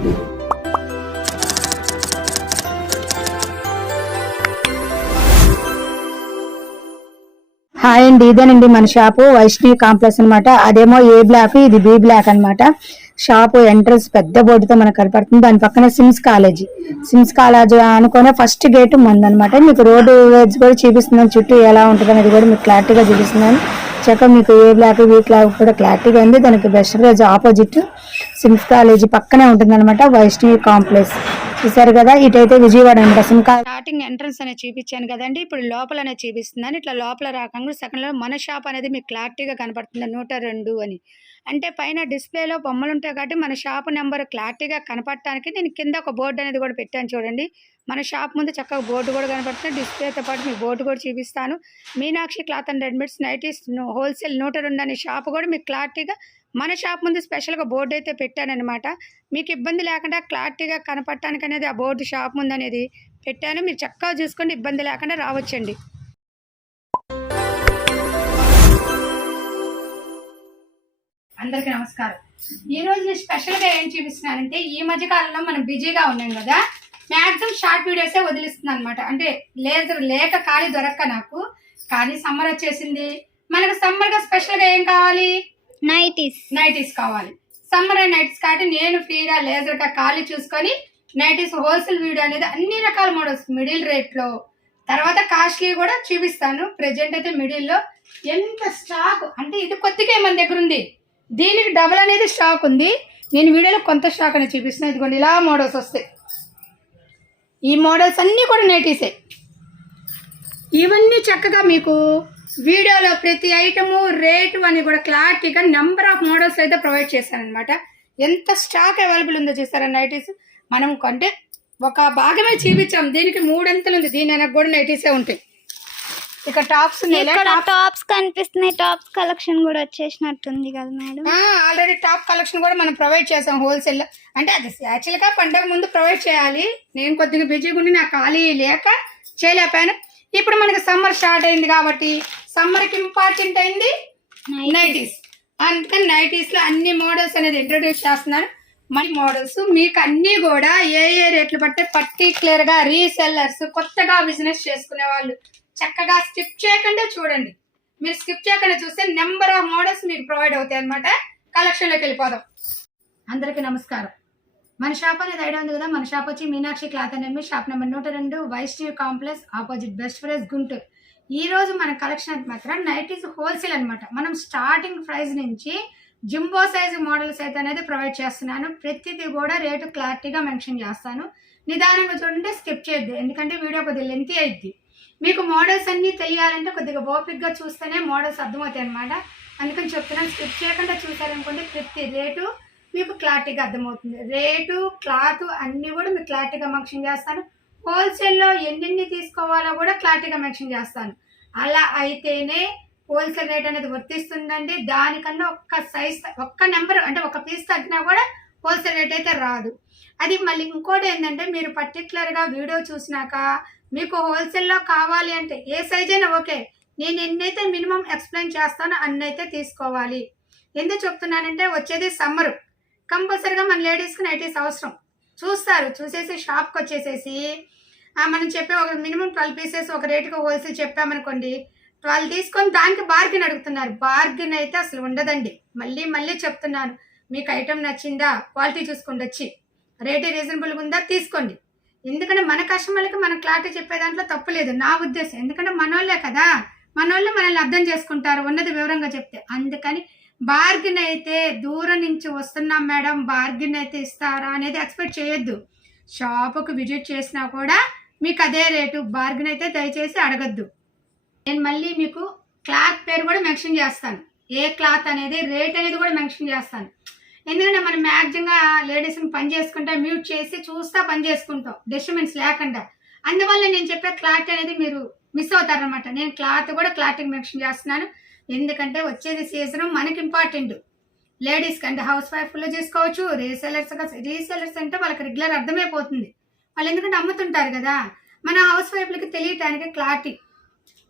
Hi అండి, ఇదేనండి మన షాపు వైష్ణవి కాంప్లెక్స్ అనమాట. అదేమో ఏ బ్లాక్, ఇది బి బ్లాక్ అనమాట. షాపు ఎంట్రన్స్ పెద్ద బోర్డుతో మనకు కనపడుతుంది. దాని పక్కన సిమ్స్ కాలేజ్ అనుకునే ఫస్ట్ గేట్ మందనమాట. మీకు రోడ్డు వేజ్ కూడా చూపిస్తున్నాను, చుట్టూ ఎలా ఉంటుంది అనేది కూడా మీకు క్లారిటీగా చూపిస్తున్నాను. చక్కగా మీకు ఏ బ్లాక్ బి బ్లాక్ కూడా క్లారిటీగా ఉంది. దానికి బెస్ట్ వేజ్ ఆపోజిట్ సిమ్స్ కాలేజ్ పక్కనే ఉంటుంది అనమాట వైష్ణవి కాంప్లెక్స్. చూసారు కదా, ఇటైతే విజయవాడ అనమాట. స్టార్టింగ్ ఎంట్రన్స్ అనేది చూపించాను కదండి, ఇప్పుడు లోపల అనేది చూపిస్తున్నాను. ఇట్లా లోపల రాకంగా సెకండ్ లో మన షాప్ అనేది మీకు క్లారిటీగా కనపడుతుంది 102 అని. అంటే పైన డిస్ప్లేలో బొమ్మలు ఉంటాయి కాబట్టి మన షాప్ నెంబర్ క్లారిటీగా కనపడటానికి నేను కింద ఒక బోర్డు అనేది కూడా పెట్టాను చూడండి. మన షాప్ ముందు చక్కగా బోర్డు కూడా కనపడుతుంది. డిస్ప్లేతో పాటు మీకు బోర్డు కూడా చూపిస్తాను. Meenakshi cloth and readymades nighties wholesale 102 అనే షాప్ కూడా మీకు క్లారిటీగా మన షాప్ ముందు స్పెషల్గా బోర్డు అయితే పెట్టానమాట. మీకు ఇబ్బంది లేకుండా క్లారిటీగా కనపడటానికి అనేది ఆ బోర్డు షాప్ ముందు అనేది పెట్టాను. మీరు చక్కగా చూసుకొని ఇబ్బంది లేకుండా రావచ్చండి. అందరికీ నమస్కారం. ఈరోజు నేను స్పెషల్గా ఏం చూపిస్తున్నానంటే, ఈ మధ్య కాలంలో మనం బిజీగా ఉన్నాం కదా, మ్యాక్సిమం షార్ట్ వీడియోసే వదిలిస్తున్నాను అనమాట. అంటే లేక ఖాళీ దొరక్క నాకు, కానీ సమ్మర్ వచ్చేసింది. మనకు సమ్మర్గా స్పెషల్గా ఏం కావాలి? నైటీస్ కావాలి. సమ్మర్ నైటీస్ కాబట్టి నేను ఫ్రీగా లేజర్గా ఖాళీ చూసుకొని నైటీస్ హోల్సేల్ వీడియో అనేది అన్ని రకాల మోడల్స్ మిడిల్ రేట్లో, తర్వాత కాస్ట్లీ కూడా చూపిస్తాను. ప్రెజెంట్ అయితే మిడిల్లో ఎంత స్టాక్ అంటే ఇది కొద్దిగా మన దగ్గర ఉంది, దీనికి డబుల్ అనేది స్టాక్ ఉంది. నేను వీడియోలో కొంత స్టాక్ అనేది చూపిస్తున్నాను. ఇదిగోండి, ఇలా మోడల్స్ వస్తాయి. ఈ మోడల్స్ అన్నీ కూడా నైటీసే. ఇవన్నీ చక్కగా మీకు వీడియోలో ప్రతి ఐటము రేటు అని కూడా క్లారిటీగా నెంబర్ ఆఫ్ మోడల్స్ అయితే ప్రొవైడ్ చేశాను అనమాట. ఎంత స్టాక్ అవైలబుల్ ఉందో చూస్తారా నైటీస్. మనం అంటే ఒక భాగమే చూపించాం, దీనికి 3 అంతలు ఉంది. దీని వెనక కూడా నైటీసే ఉంటాయి. ఇక టాప్స్ కనిపిస్తున్నాయి. టాప్స్ కలెక్షన్ కూడా వచ్చేసినట్టుంది కదా మేడం. ఆల్రెడీ టాప్ కలెక్షన్ కూడా మనం ప్రొవైడ్ చేసాం హోల్సేల్. అంటే అది యాక్చువల్గా పండగ ముందు ప్రొవైడ్ చేయాలి. నేను కొద్దిగా బిజీగా ఉండి నాకు ఖాళీ లేక చేయలేకపోయాను. ఇప్పుడు మనకి సమ్మర్ స్టార్ట్ అయింది కాబట్టి సమ్మర్కి ఇంపార్టెంట్ అయింది నైటీస్. అందుకని నైటీస్లో అన్ని మోడల్స్ అనేది ఇంట్రొడ్యూస్ చేస్తున్నాను. మన మోడల్స్ మీకు అన్నీ కూడా ఏ రేట్లు పట్టే పర్టిక్యులర్గా రీసెల్లర్స్, కొత్తగా బిజినెస్ చేసుకునే వాళ్ళు చక్కగా స్కిప్ చేయకుండా చూడండి. మీరు స్కిప్ చేయకుండా చూస్తే నెంబర్ ఆఫ్ మోడల్స్ మీకు ప్రొవైడ్ అవుతాయి అనమాట. కలెక్షన్లోకి వెళ్ళిపోదాం. అందరికీ నమస్కారం. మన షాప్ అనేది ఐడియా ఉంది కదా. మన షాప్ వచ్చి Meenakshi cloth and readymades, shop number 102, Vaishnavi complex opposite best price Guntur. ఈ రోజు మన కలెక్షన్ మాత్రం నైటీస్ హోల్సేల్ అనమాట. మనం స్టార్టింగ్ ప్రైస్ నుంచి జింబో సైజ్ మోడల్స్ అయితే అనేది ప్రొవైడ్ చేస్తున్నాను. ప్రతిదీ కూడా రేటు క్లారిటీగా మెన్షన్ చేస్తాను. నిదానంగా చూడండి, స్కిప్ చేయొద్దు, ఎందుకంటే వీడియో కొద్దిగా లెంతీ అయింది. మీకు మోడల్స్ అన్నీ తెలియాలంటే కొద్దిగా ఓపిక్గా చూస్తేనే మోడల్స్ అర్థమవుతాయి అనమాట. అందుకని చెప్తున్నాను, స్కిప్ చేయకుండా చూసారనుకోండి ప్రతి రేటు మీకు క్లారిటీగా అర్థమవుతుంది. రేటు, క్లాత్ అన్నీ కూడా మీకు క్లారిటీగా మెన్షన్ చేస్తాను. హోల్సేల్లో ఎన్ని తీసుకోవాలో కూడా క్లారిటీగా మెన్షన్ చేస్తాను. అలా అయితేనే హోల్సేల్ రేట్ అనేది వర్తిస్తుందండి. దానికన్నా ఒక్క నెంబర్ అంటే ఒక పీస్ తగ్గినా కూడా హోల్సేల్ రేట్ అయితే రాదు. అది మళ్ళీ ఇంకోటి ఏంటంటే, మీరు పర్టికులర్గా వీడియో చూసినాక మీకు హోల్సేల్లో కావాలి అంటే ఏ సైజ్ అయినా ఓకే, నేను ఎన్నైతే మినిమం ఎక్స్ప్లెయిన్ చేస్తానో అన్నైతే తీసుకోవాలి. ఎందుకు చెప్తున్నానంటే, వచ్చేది సమ్మరు, కంపల్సరీగా మన లేడీస్కి నైటీస్ అవసరం. చూసేసి షాప్కి వచ్చేసేసి మనం చెప్పే ఒక మినిమం 12 పీసెస్ ఒక రేటుకి హోల్సేల్ చెప్పామనుకోండి, 12 తీసుకొని దానికి బార్గెన్ అడుగుతున్నారు. బార్గెన్ అయితే అసలు ఉండదండి. మళ్ళీ చెప్తున్నాను, మీకు ఐటమ్ నచ్చిందా, క్వాలిటీ చూసుకోండి, వచ్చి రేటు రీజనబుల్గా ఉందా తీసుకోండి. ఎందుకంటే మన కస్టమర్లకి మనం క్లారిటీ చెప్పే దాంట్లో తప్పు లేదు, నా ఉద్దేశం. ఎందుకంటే మనోళ్ళే కదా, మనోళ్ళు మనల్ని అర్థం చేసుకుంటారు ఉన్నది వివరంగా చెప్తే. అందుకని బార్గెన్ అయితే దూరం నుంచి వస్తున్నాం మేడం, బార్గెన్ అయితే ఇస్తారా అనేది ఎక్స్పెక్ట్ చేయొద్దు. షాపుకు విజిట్ చేసినా కూడా మీకు అదే రేటు, బార్గెన్ అయితే దయచేసి అడగద్దు. నేను మళ్ళీ మీకు క్లాత్ పేరు కూడా మెన్షన్ చేస్తాను, ఏ క్లాత్ అనేది రేట్ అనేది కూడా మెన్షన్ చేస్తాను. ఎందుకంటే మనం మ్యాక్సిమంగా లేడీస్ని పని చేసుకుంటా మ్యూట్ చేసి చూస్తా పని చేసుకుంటాం డిస్టర్బెన్స్ లేకుండా. అందువల్ల నేను చెప్పే క్లాత్ అనేది మీరు మిస్ అవుతారనమాట. నేను క్లాత్ కూడా క్లారిటీ మెన్షన్ చేస్తున్నాను. ఎందుకంటే వచ్చేది సీజన్ మనకి ఇంపార్టెంట్. లేడీస్కి అంటే హౌస్ వైఫ్లో చేసుకోవచ్చు, రీసెలర్స్ అంటే వాళ్ళకి రెగ్యులర్ అర్థమైపోతుంది. వాళ్ళు ఎందుకంటే అమ్ముతుంటారు కదా. మన హౌస్ వైఫ్లకి తెలియటానికి క్లారిటీ,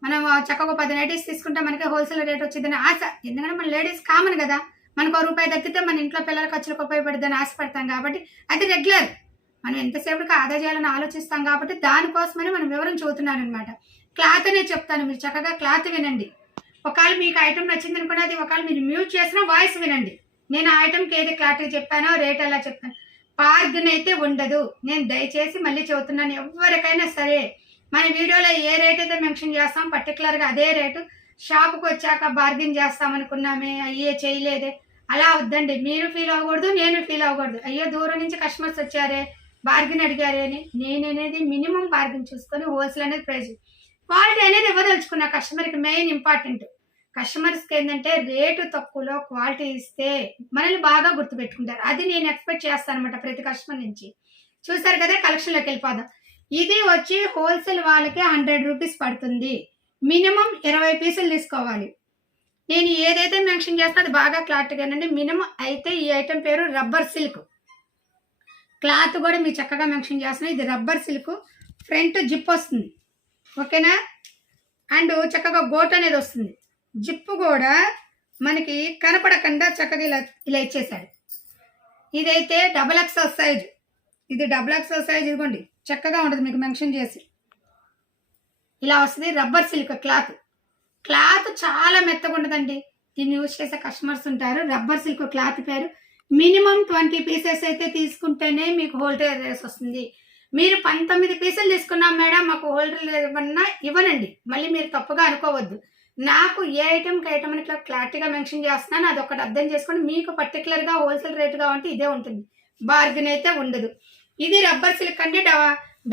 మనం చక్కగా 10 నైటీస్ తీసుకుంటే మనకి హోల్సేల్ రేట్ వచ్చిందని ఆశ. ఎందుకంటే మన లేడీస్ కామన్ కదా, మనకు ఒక రూపాయి తగ్గితే మన ఇంట్లో పిల్లల ఖర్చులకు ఉపయోగపడుతుందని ఆశపడతాం కాబట్టి అది రెగ్యులర్. మనం ఎంతసేపటికి ఆదా చేయాలని ఆలోచిస్తాం కాబట్టి దానికోసమని మనం వివరం చదువుతున్నాను అనమాట. క్లాత్ అనేది చెప్తాను, మీరు చక్కగా క్లాత్ వినండి. ఒకవేళ మీకు ఐటమ్ నచ్చింది అనుకుని అది ఒకవేళ మీరు మ్యూట్ చేసిన వాయిస్ వినండి. నేను ఆ ఐటమ్కి ఏది క్లారిటీ చెప్పానో రేట్ ఎలా చెప్తాను. బార్గెన్ అయితే ఉండదు. నేను దయచేసి మళ్ళీ చెబుతున్నాను, ఎవరికైనా సరే మన వీడియోలో ఏ రేట్ అయితే మెన్షన్ చేస్తాం పర్టికులర్గా అదే రేటు. షాప్కి వచ్చాక బార్గెన్ చేస్తాం అనుకున్నామే, అయ్యే చేయలేదే, అలా వద్దండి. మీరు ఫీల్ అవ్వకూడదు, నేను ఫీల్ అవ్వకూడదు. అయ్యో దూరం నుంచి కస్టమర్స్ వచ్చారే బార్గెన్ అడిగారే అని. నేను అనేది మినిమం బార్గెన్ చూసుకొని హోల్సేల్ అనేది ప్రైస్, క్వాలిటీ అనేది ఇవ్వదలుచుకున్నా. కస్టమర్కి మెయిన్ ఇంపార్టెంట్. కస్టమర్స్కి ఏంటంటే రేటు తక్కువలో క్వాలిటీ ఇస్తే మనల్ని బాగా గుర్తుపెట్టుకుంటారు. అది నేను ఎక్స్పెక్ట్ చేస్తాను అనమాట ప్రతి కస్టమర్ నుంచి. చూసారు కదా, కలెక్షన్లోకి వెళ్ళిపోదాం. ఇది వచ్చి హోల్సేల్ వాళ్ళకి 100 రూపీస్ పడుతుంది. మినిమం 20 పీసులు తీసుకోవాలి. నేను ఏదైతే మెన్షన్ చేస్తున్నా అది బాగా క్లారిటీగానండి. మినిమం అయితే ఈ ఐటెం పేరు రబ్బర్ సిల్క్. క్లాత్ కూడా మీరు చక్కగా మెన్షన్ చేస్తున్నా. ఇది రబ్బర్ సిల్క్, ఫ్రంట్ జిప్ వస్తుంది, ఓకేనా. అండ్ చక్కగా గోట్ అనేది వస్తుంది. జిప్పు కూడా మనకి కనపడకుండా చక్కగా ఇలా ఇలా ఇచ్చేసాడు. ఇదైతే XXL సైజ్. ఇది XXL సైజ్. ఇదిగోండి చక్కగా ఉంటుంది, మీకు మెన్షన్ చేసి ఇలా వస్తుంది. Rubber silk cloth. క్లాత్ చాలా మెత్తగా ఉంటుందండి. దీన్ని యూజ్ చేసే కస్టమర్స్ ఉంటారు. రబ్బర్ సిల్క్ క్లాత్ పేరు. మినిమం 20 పీసెస్ అయితే తీసుకుంటేనే మీకు హోల్సేల్ రేస్ వస్తుంది. మీరు 19 పీసులు తీసుకున్నాం మేడం మాకు హోల్సేల్ ఏమన్నా ఇవ్వనండి, మళ్ళీ మీరు తప్పుగా అనుకోవద్దు. నాకు ఏ ఐటెంకి ఐటమ్ అని ఇట్లా క్లారిటీగా మెన్షన్ చేస్తున్నాను, అది ఒకటి అర్థం చేసుకొని మీకు పర్టికులర్గా హోల్సేల్ రేటుగా ఉంటే ఇదే ఉంటుంది, బార్గెన్ అయితే ఉండదు. ఇది రబ్బర్ సిల్క్ అంటే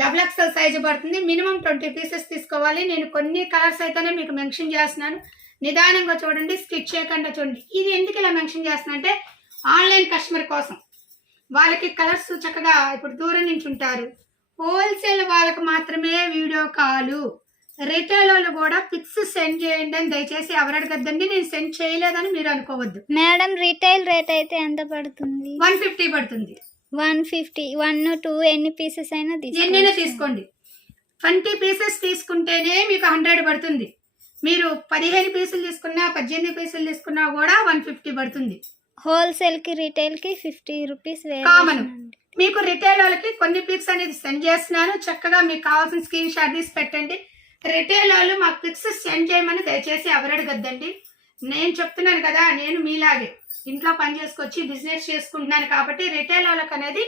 XXL సైజు పడుతుంది. మినిమం 20 పీసెస్ తీసుకోవాలి. నేను కొన్ని కలర్స్ అయితేనే మీకు మెన్షన్ చేస్తున్నాను. నిదానంగా చూడండి, స్కిప్ చేయకుండా చూడండి. ఇది ఎందుకు ఇలా మెన్షన్ చేస్తున్నా అంటే ఆన్లైన్ కస్టమర్ కోసం. వాళ్ళకి కలర్స్ చక్కగా ఇప్పుడు దూరం నుంచి ఉంటారు. హోల్సేల్ వాళ్ళకి మాత్రమే వీడియో కాలు. రిటైల్ వాళ్ళు కూడా పిక్స్ సెండ్ చేయండి అని దయచేసి ఎవరు అడగద్దండి. నేను సెండ్ చేయలేదని మీరు అనుకోవద్దు. మేడం రిటైల్ రేట్ అయితే ఎంత పడుతుంది? 150 పడుతుంది. 150, 1, 2 ఎన్ని పీసెస్ అయినా ఎన్నైనా తీసుకోండి. 20 పీసెస్ తీసుకుంటేనే మీకు 100 పడుతుంది. మీరు 15 పీసులు తీసుకున్నా 18 పీసులు తీసుకున్నా కూడా 150 పడుతుంది. హోల్సేల్కి రిటైల్కి 50 రూపీస్ కామన్. మీకు రిటైల్ వాళ్ళకి కొన్ని పిక్స్ అనేది సెండ్ చేస్తున్నాను. చక్కగా మీకు కావాల్సిన స్క్రీన్ షాట్ తీసి పెట్టండి. రిటైల్ వాళ్ళు మాకు పిక్స్ సెండ్ చేయమని దయచేసి ఎవరు అడగద్దండి. నేను చెప్తున్నాను కదా, నేను మీలాగే ఇంట్లో పని చేసుకొచ్చి బిజినెస్ చేసుకుంటున్నాను కాబట్టి రిటైల్ వాళ్ళకి అనేది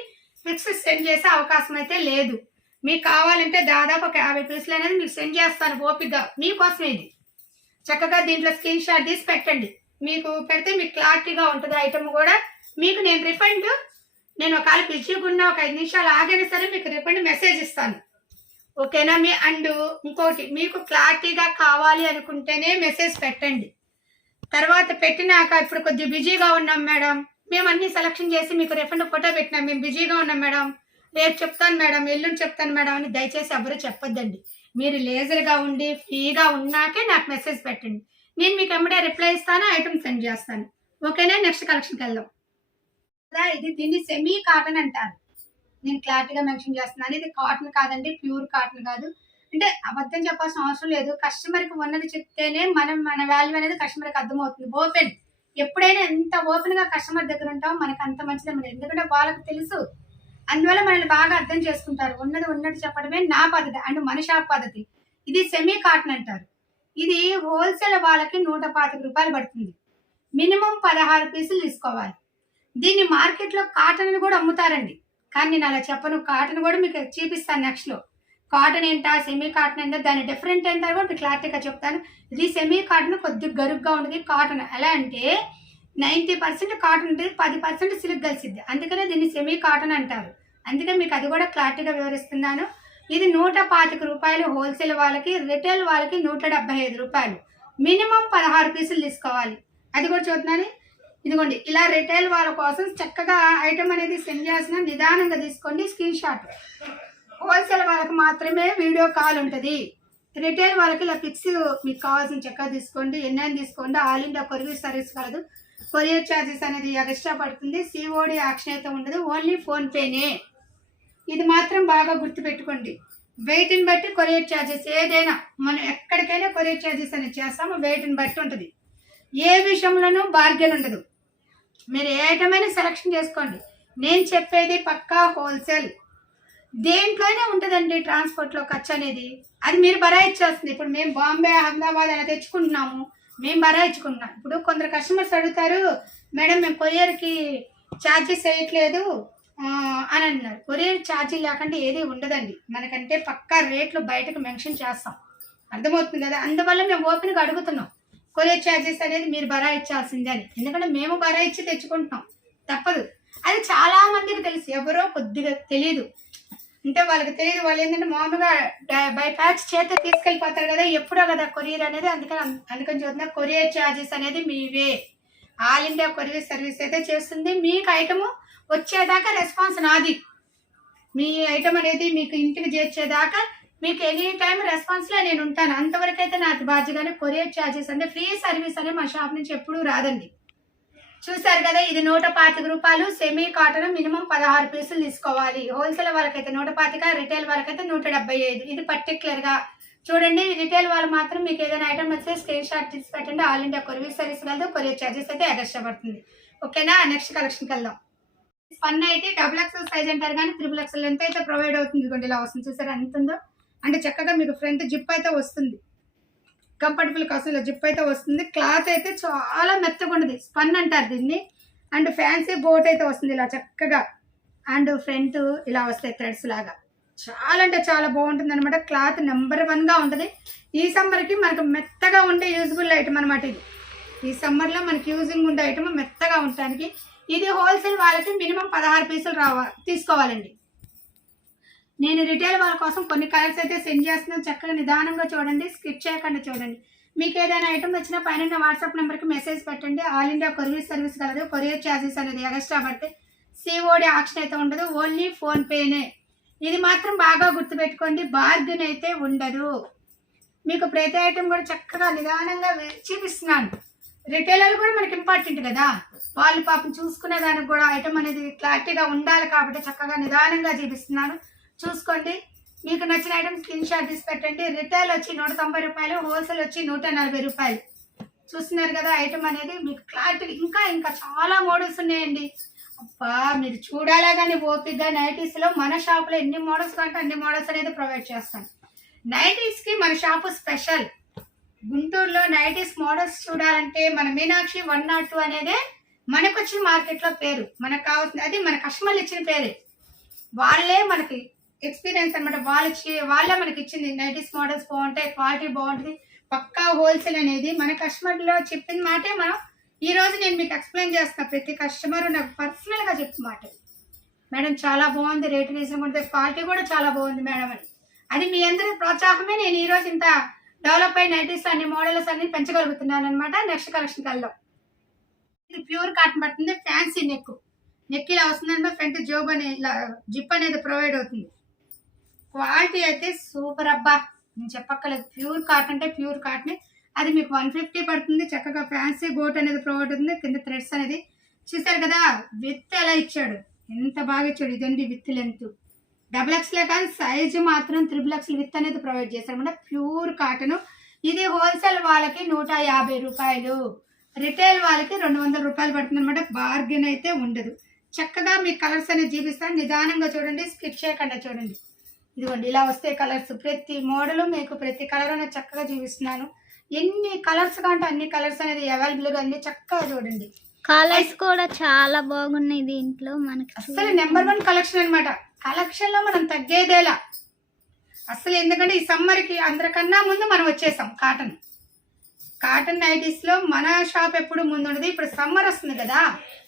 పిక్స్ సెండ్ చేసే అవకాశం అయితే లేదు. మీకు కావాలంటే దాదాపు ఒక 50 పీసులు అనేది మీకు సెండ్ చేస్తాను ఓపికగా. మీకోసమే ఇది. చక్కగా దీంట్లో స్క్రీన్ షాట్ తీసి పెట్టండి. మీకు పెడితే మీకు క్లారిటీగా ఉంటుంది. ఐటమ్ కూడా మీకు నేను రిఫండ్, నేను ఒకవేళ బిజీగా ఉన్న ఒక 5 నిమిషాలు ఆగైనా సరే మీకు రిఫండ్ మెసేజ్ ఇస్తాను, ఓకేనా. అండ్ ఇంకోటి, మీకు క్లారిటీగా కావాలి అనుకుంటేనే మెసేజ్ పెట్టండి. తర్వాత పెట్టినాక ఇప్పుడు కొద్దిగా బిజీగా ఉన్నాం మేడం, మేము అన్ని సెలెక్షన్ చేసి మీకు రిఫండ్ ఫోటో పెట్టినాం, మేము బిజీగా ఉన్నాం మేడం, రేపు చెప్తాను మేడం, ఎల్లుండి చెప్తాను మేడం అని దయచేసి ఎవరు చెప్పొద్దండి. మీరు లేజర్గా ఉండి ఫ్రీగా ఉన్నాకే నాకు మెసేజ్ పెట్టండి. నేను మీకు ఎమ్మడే రిప్లై ఇస్తాను, ఐటమ్ సెండ్ చేస్తాను, ఓకేనా. నెక్స్ట్ కలెక్షన్కి వెళ్దాం. ఇది దీన్ని సెమీ కాటన్ అంటారు. నేను క్లారిటీగా మెన్షన్ చేస్తున్నాను, ఇది కాటన్ కాదండి, ప్యూర్ కాటన్ కాదు. అంటే అబద్ధం చెప్పాల్సిన అవసరం లేదు. కస్టమర్కి ఉన్నది చెప్తేనే మన వాల్యూ అనేది కస్టమర్కి అర్థమవుతుంది. ఓపెన్, ఎప్పుడైనా ఎంత ఓపెన్గా కస్టమర్ దగ్గర ఉంటామో మనకు అంత మంచిది అన్నమాట. ఎందుకంటే వాళ్ళకి తెలుసు, అందువల్ల మనల్ని బాగా అర్థం చేసుకుంటారు. ఉన్నది ఉన్నట్టు చెప్పడమే నా పద్ధతి అండ్ మన షాప్ పద్ధతి. ఇది సెమీ కాటన్ అంటారు. ఇది హోల్సేల్ వాళ్ళకి 125 రూపాయలు పడుతుంది. మినిమం 16 పీసులు తీసుకోవాలి. దీన్ని మార్కెట్లో కాటన్ కూడా అమ్ముతారండి, కానీ నేను అలా చెప్పను. కాటన్ కూడా మీకు చూపిస్తాను నెక్స్ట్లో. కాటన్ ఏంటా సెమీ కాటన్ ఏంటో దాని డిఫరెంట్ ఏంటో కూడా మీకు క్లారిటీగా చెప్తాను. ఇది సెమీ కాటన్ కొద్దిగా గరుగ్గా ఉంటుంది. కాటన్ ఎలా అంటే 90% కాటన్ ఉంటుంది, 10% సిల్క్ కలిసిద్ది, అందుకనే దీన్ని సెమీ కాటన్ అంటారు. అందుకే మీకు అది కూడా క్లారిటీగా వివరిస్తున్నాను. ఇది 125 రూపాయలు హోల్సేల్ వాళ్ళకి, రిటైల్ వాళ్ళకి 175 రూపాయలు. మినిమం 16 పీసులు తీసుకోవాలి. అది కూడా చూస్తున్నాను. ఇదిగోండి ఇలా రిటైల్ వాళ్ళ కోసం చక్కగా ఐటమ్ అనేది సెండ్ చేసిన నిదానంగా తీసుకోండి స్క్రీన్ షాట్. హోల్సేల్ వాళ్ళకి మాత్రమే వీడియో కాల్ ఉంటుంది. రిటైల్ వాళ్ళకి ఇలా పిక్స్ మీకు కావాల్సిన చక్కగా తీసుకోండి, ఎన్నైనా తీసుకోండి. ఆల్ ఇండియా కొరియర్ సర్వీస్ కలదు. కొరియర్ ఛార్జెస్ అనేది ఎక్స్ట్రా పడుతుంది. సిఓడి యాక్షన్ అయితే ఉండదు, ఓన్లీ ఫోన్పేనే. ఇది మాత్రం బాగా గుర్తుపెట్టుకోండి. వెయిట్ని బట్టి కొరియర్ ఛార్జెస్, ఏదైనా మనం ఎక్కడికైనా కొరియర్ ఛార్జెస్ అనేది చేస్తాము, వెయిట్ని బట్టి ఉంటుంది. ఏ విషయంలోనూ బార్గెన్ ఉండదు. మీరు ఏ ఐటమ్ అయినా సెలెక్షన్ చేసుకోండి. నేను చెప్పేది పక్కా హోల్సేల్. దేంట్లోనే ఉంటుందండి ట్రాన్స్పోర్ట్లో ఖర్చు అనేది. అది మీరు భరాయించాల్సింది. ఇప్పుడు మేము బాంబే అహ్మదాబాద్ అలా తెచ్చుకుంటున్నాము, మేము భరాయించుకుంటున్నాం. ఇప్పుడు కొందరు కస్టమర్స్ అడుగుతారు, మేడం మేము కొరియర్కి ఛార్జెస్ వేయట్లేదు అని అన్నారు. కొరియర్ ఛార్జీ లేకుండా ఏది ఉండదండి. మనకంటే పక్కా రేట్లు బయటకు మెన్షన్ చేస్తాం, అర్థమవుతుంది కదా. అందువల్ల మేము ఓపెన్గా అడుగుతున్నాం కొరియర్ ఛార్జెస్ అనేది మీరు భరాయించాల్సిందే అని. ఎందుకంటే మేము భరాయించి తెచ్చుకుంటున్నాం, తప్పదు. అది చాలా మందికి తెలుసు, ఎవరో కొద్దిగా తెలియదు. అంటే వాళ్ళకి తెలియదు, వాళ్ళు ఏంటంటే మామూలుగా బై ప్యాచ్ చేత తీసుకెళ్ళిపోతారు కదా, ఎప్పుడో కదా కొరియర్ అనేది. అందుకని చూస్తున్నా, కొరియర్ ఛార్జెస్ అనేది మీవే. ఆల్ ఇండియా కొరియర్ సర్వీస్ అయితే చేస్తుంది. మీకు ఐటము వచ్చేదాకా రెస్పాన్స్ నాది. మీ ఐటమ్ అనేది మీకు ఇంటికి చేర్చేదాకా మీకు ఎనీ టైం రెస్పాన్స్లో నేను ఉంటాను. అంతవరకు అయితే నాకు బాధ్యతగానే. కొరియర్ ఛార్జెస్ అంటే ఫ్రీ సర్వీస్ అనేది మా షాప్ నుంచి ఎప్పుడూ రాదండి. చూసారు కదా, ఇది 125 రూపాయలు. సెమీ కాటన్ మినిమం 16 పీసులు తీసుకోవాలి. హోల్సేల్ వాళ్ళకైతే 125, రిటైల్ వాళ్ళకైతే 175. ఇది పర్టికులర్గా చూడండి. రిటైల్ వాళ్ళు మాత్రం మీకు ఏదైనా ఐటమ్ వస్తే స్క్రీన్ షాట్ తీసి పెట్టండి. ఆల్ ఇండియా కొరియర్ సర్వీస్ కలదు. కొరియర్ ఛార్జెస్ అయితే ఎగస్ట్రా పడుతుంది. ఓకేనా, నెక్స్ట్ కలెక్షన్కి వెళ్దాం. స్పన్ అయితే XXL సైజ్ అంటారు కానీ XXL ఎంత అయితే ప్రొవైడ్ అవుతుంది. ఇదిగోండి ఇలా వస్తుంది, చూసారా ఎంత ఉందో. అంటే చక్కగా మీకు ఫ్రంట్ జిప్ అయితే వస్తుంది, కంఫర్టబుల్ కాసులో జిప్ అయితే వస్తుంది. క్లాత్ అయితే చాలా మెత్తగా ఉండదు, స్పన్ అంటారు దీన్ని. అండ్ ఫ్యాన్సీ బోట్ అయితే వస్తుంది ఇలా చక్కగా. అండ్ ఫ్రంట్ ఇలా వస్తాయి థ్రెడ్స్ లాగా. చాలా అంటే చాలా బాగుంటుంది అనమాట. క్లాత్ నెంబర్ 1గా ఉంటుంది. ఈ సమ్మర్కి మనకు మెత్తగా ఉండే యూజ్ఫుల్ ఐటమ్ అనమాట ఇది. ఈ సమ్మర్లో మనకి యూజింగ్ ఉండే ఐటమ్ మెత్తగా ఉండటానికి. ఇది హోల్సేల్ వాళ్ళకి మినిమం 16 పీసులు తీసుకోవాలండి. నేను రిటైల్ వాళ్ళ కోసం కొన్ని కలర్స్ అయితే సెండ్ చేస్తున్నాను. చక్కగా నిదానంగా చూడండి, స్కిప్ చేయకుండా చూడండి. మీకు ఏదైనా ఐటమ్ వచ్చినా పైన వాట్సాప్ నెంబర్కి మెసేజ్ పెట్టండి. ఆల్ ఇండియా కొరియర్ సర్వీస్ కలదు. కొరియర్ ఛార్జెస్ అనేది ఎక్స్ట్రా పడితే సిఓడి ఆప్షన్ అయితే ఉండదు, ఓన్లీ ఫోన్పేనే. ఇది మాత్రం బాగా గుర్తుపెట్టుకోండి, బార్గెన్ అయితే ఉండదు. మీకు ప్రతి ఐటమ్ కూడా చక్కగా నిదానంగా చూపిస్తున్నాను. రిటైలర్లు కూడా మనకి ఇంపార్టెంట్ కదా, వాళ్ళు పాపం చూసుకునే దానికి కూడా ఐటమ్ అనేది క్లారిటీగా ఉండాలి కాబట్టి చక్కగా నిదానంగా చూపిస్తున్నాను. చూసుకోండి. మీకు నచ్చిన ఐటమ్ స్క్రీన్ షాట్ తీసి పెట్టండి. రిటైల్ వచ్చి 190 రూపాయలు, హోల్సేల్ వచ్చి 140 రూపాయలు. చూస్తున్నారు కదా ఐటమ్ అనేది మీకు క్లారిటీ. ఇంకా చాలా మోడల్స్ ఉన్నాయండి. అబ్బా మీరు చూడాలా కానీ ఓపిక్గా. నైటీస్లో మన షాప్లో ఎన్ని మోడల్స్ కంటే అన్ని మోడల్స్ అనేది ప్రొవైడ్ చేస్తాను. నైటీస్కి మన షాపు స్పెషల్. గుంటూరులో నైటీస్ మోడల్స్ చూడాలంటే మన మీనాక్షి 102 అనేదే మనకు వచ్చిన మార్కెట్లో పేరు. మనకు కావాల్సింది అది మన కస్టమర్లు ఇచ్చిన పేరే. వాళ్ళే మనకి ఎక్స్పీరియన్స్ అనమాట. వాళ్ళే మనకి ఇచ్చింది. నైటీస్ మోడల్స్ బాగుంటాయి, క్వాలిటీ బాగుంటుంది, పక్కా హోల్సేల్ అనేది మన కస్టమర్లో చెప్పిన మాటే మనం ఈరోజు నేను మీకు ఎక్స్ప్లెయిన్ చేస్తున్నా. ప్రతి కస్టమర్ నాకు పర్సనల్గా చెప్పిన మాట, మేడం చాలా బాగుంది, రేటు రీజనబుల్ ఉంటుంది, క్వాలిటీ కూడా చాలా బాగుంది మేడం అని. అది మీ అందరి ప్రోత్సాహమే నేను ఈరోజు ఇంత డెవలప్ అయిన నైటీస్ అన్ని మోడల్స్ అన్ని పెంచగలుగుతున్నాను అనమాట. నెక్స్ట్ కలెక్షన్కి వెళ్దాం. ఇది ప్యూర్ కాటన్ పడుతుంది, ఫ్యాన్సీ నెక్ ఇలా వస్తుందంటే ఫ్రంట్ జోబ్ అనే ఇలా జిప్ అనేది ప్రొవైడ్ అవుతుంది. క్వాలిటీ అయితే సూపర్ అబ్బా, నేను చెప్పక్కర్లేదు. ప్యూర్ కాటన్ అంటే ప్యూర్ కాటన్. అది మీకు 150 పడుతుంది. చక్కగా ఫ్యాన్సీ బోట్ అనేది ప్రొవైడ్ అవుతుంది. కింద థ్రెడ్స్ అనేది చూసారు కదా. విత్ ఎలా ఇచ్చాడు, ఎంత బాగా ఇచ్చాడు. ఇదండి విత్ లెంత్ XXL కానీ సైజు మాత్రం XXL విత్ అనేది ప్రొవైడ్ చేశారు అనమాట. Pure cotton. ఇది హోల్సేల్ వాళ్ళకి 150 రూపాయలు, రిటైల్ వాళ్ళకి 200 రూపాయలు పడుతుంది అనమాట. బార్గెన్ అయితే ఉండదు. చక్కగా మీ కలర్స్ అనేది చూపిస్తాను. నిదానంగా చూడండి, స్కిప్ చేయకుండా చూడండి. ఇదిగోండి ఇలా వస్తాయి కలర్స్. ప్రతి మోడల్ మీకు ప్రతి కలర్ అనేది చక్కగా చూపిస్తున్నాను. ఎన్ని కలర్స్ కంటే అన్ని కలర్స్ అనేది అవైలబుల్గా అన్ని చక్కగా చూడండి. కలర్స్ కూడా చాలా బాగున్నాయి దీంట్లో మనకి. అసలు నెంబర్ 1 కలెక్షన్ అనమాట. కలెక్షన్లో మనం తగ్గేదేలా అసలు. ఎందుకంటే ఈ సమ్మర్కి అందరికన్నా ముందు మనం వచ్చేసాం. కాటన్ నైటీస్లో మన షాప్ ఎప్పుడు ముందు ఉండదు. ఇప్పుడు సమ్మర్ వస్తుంది కదా,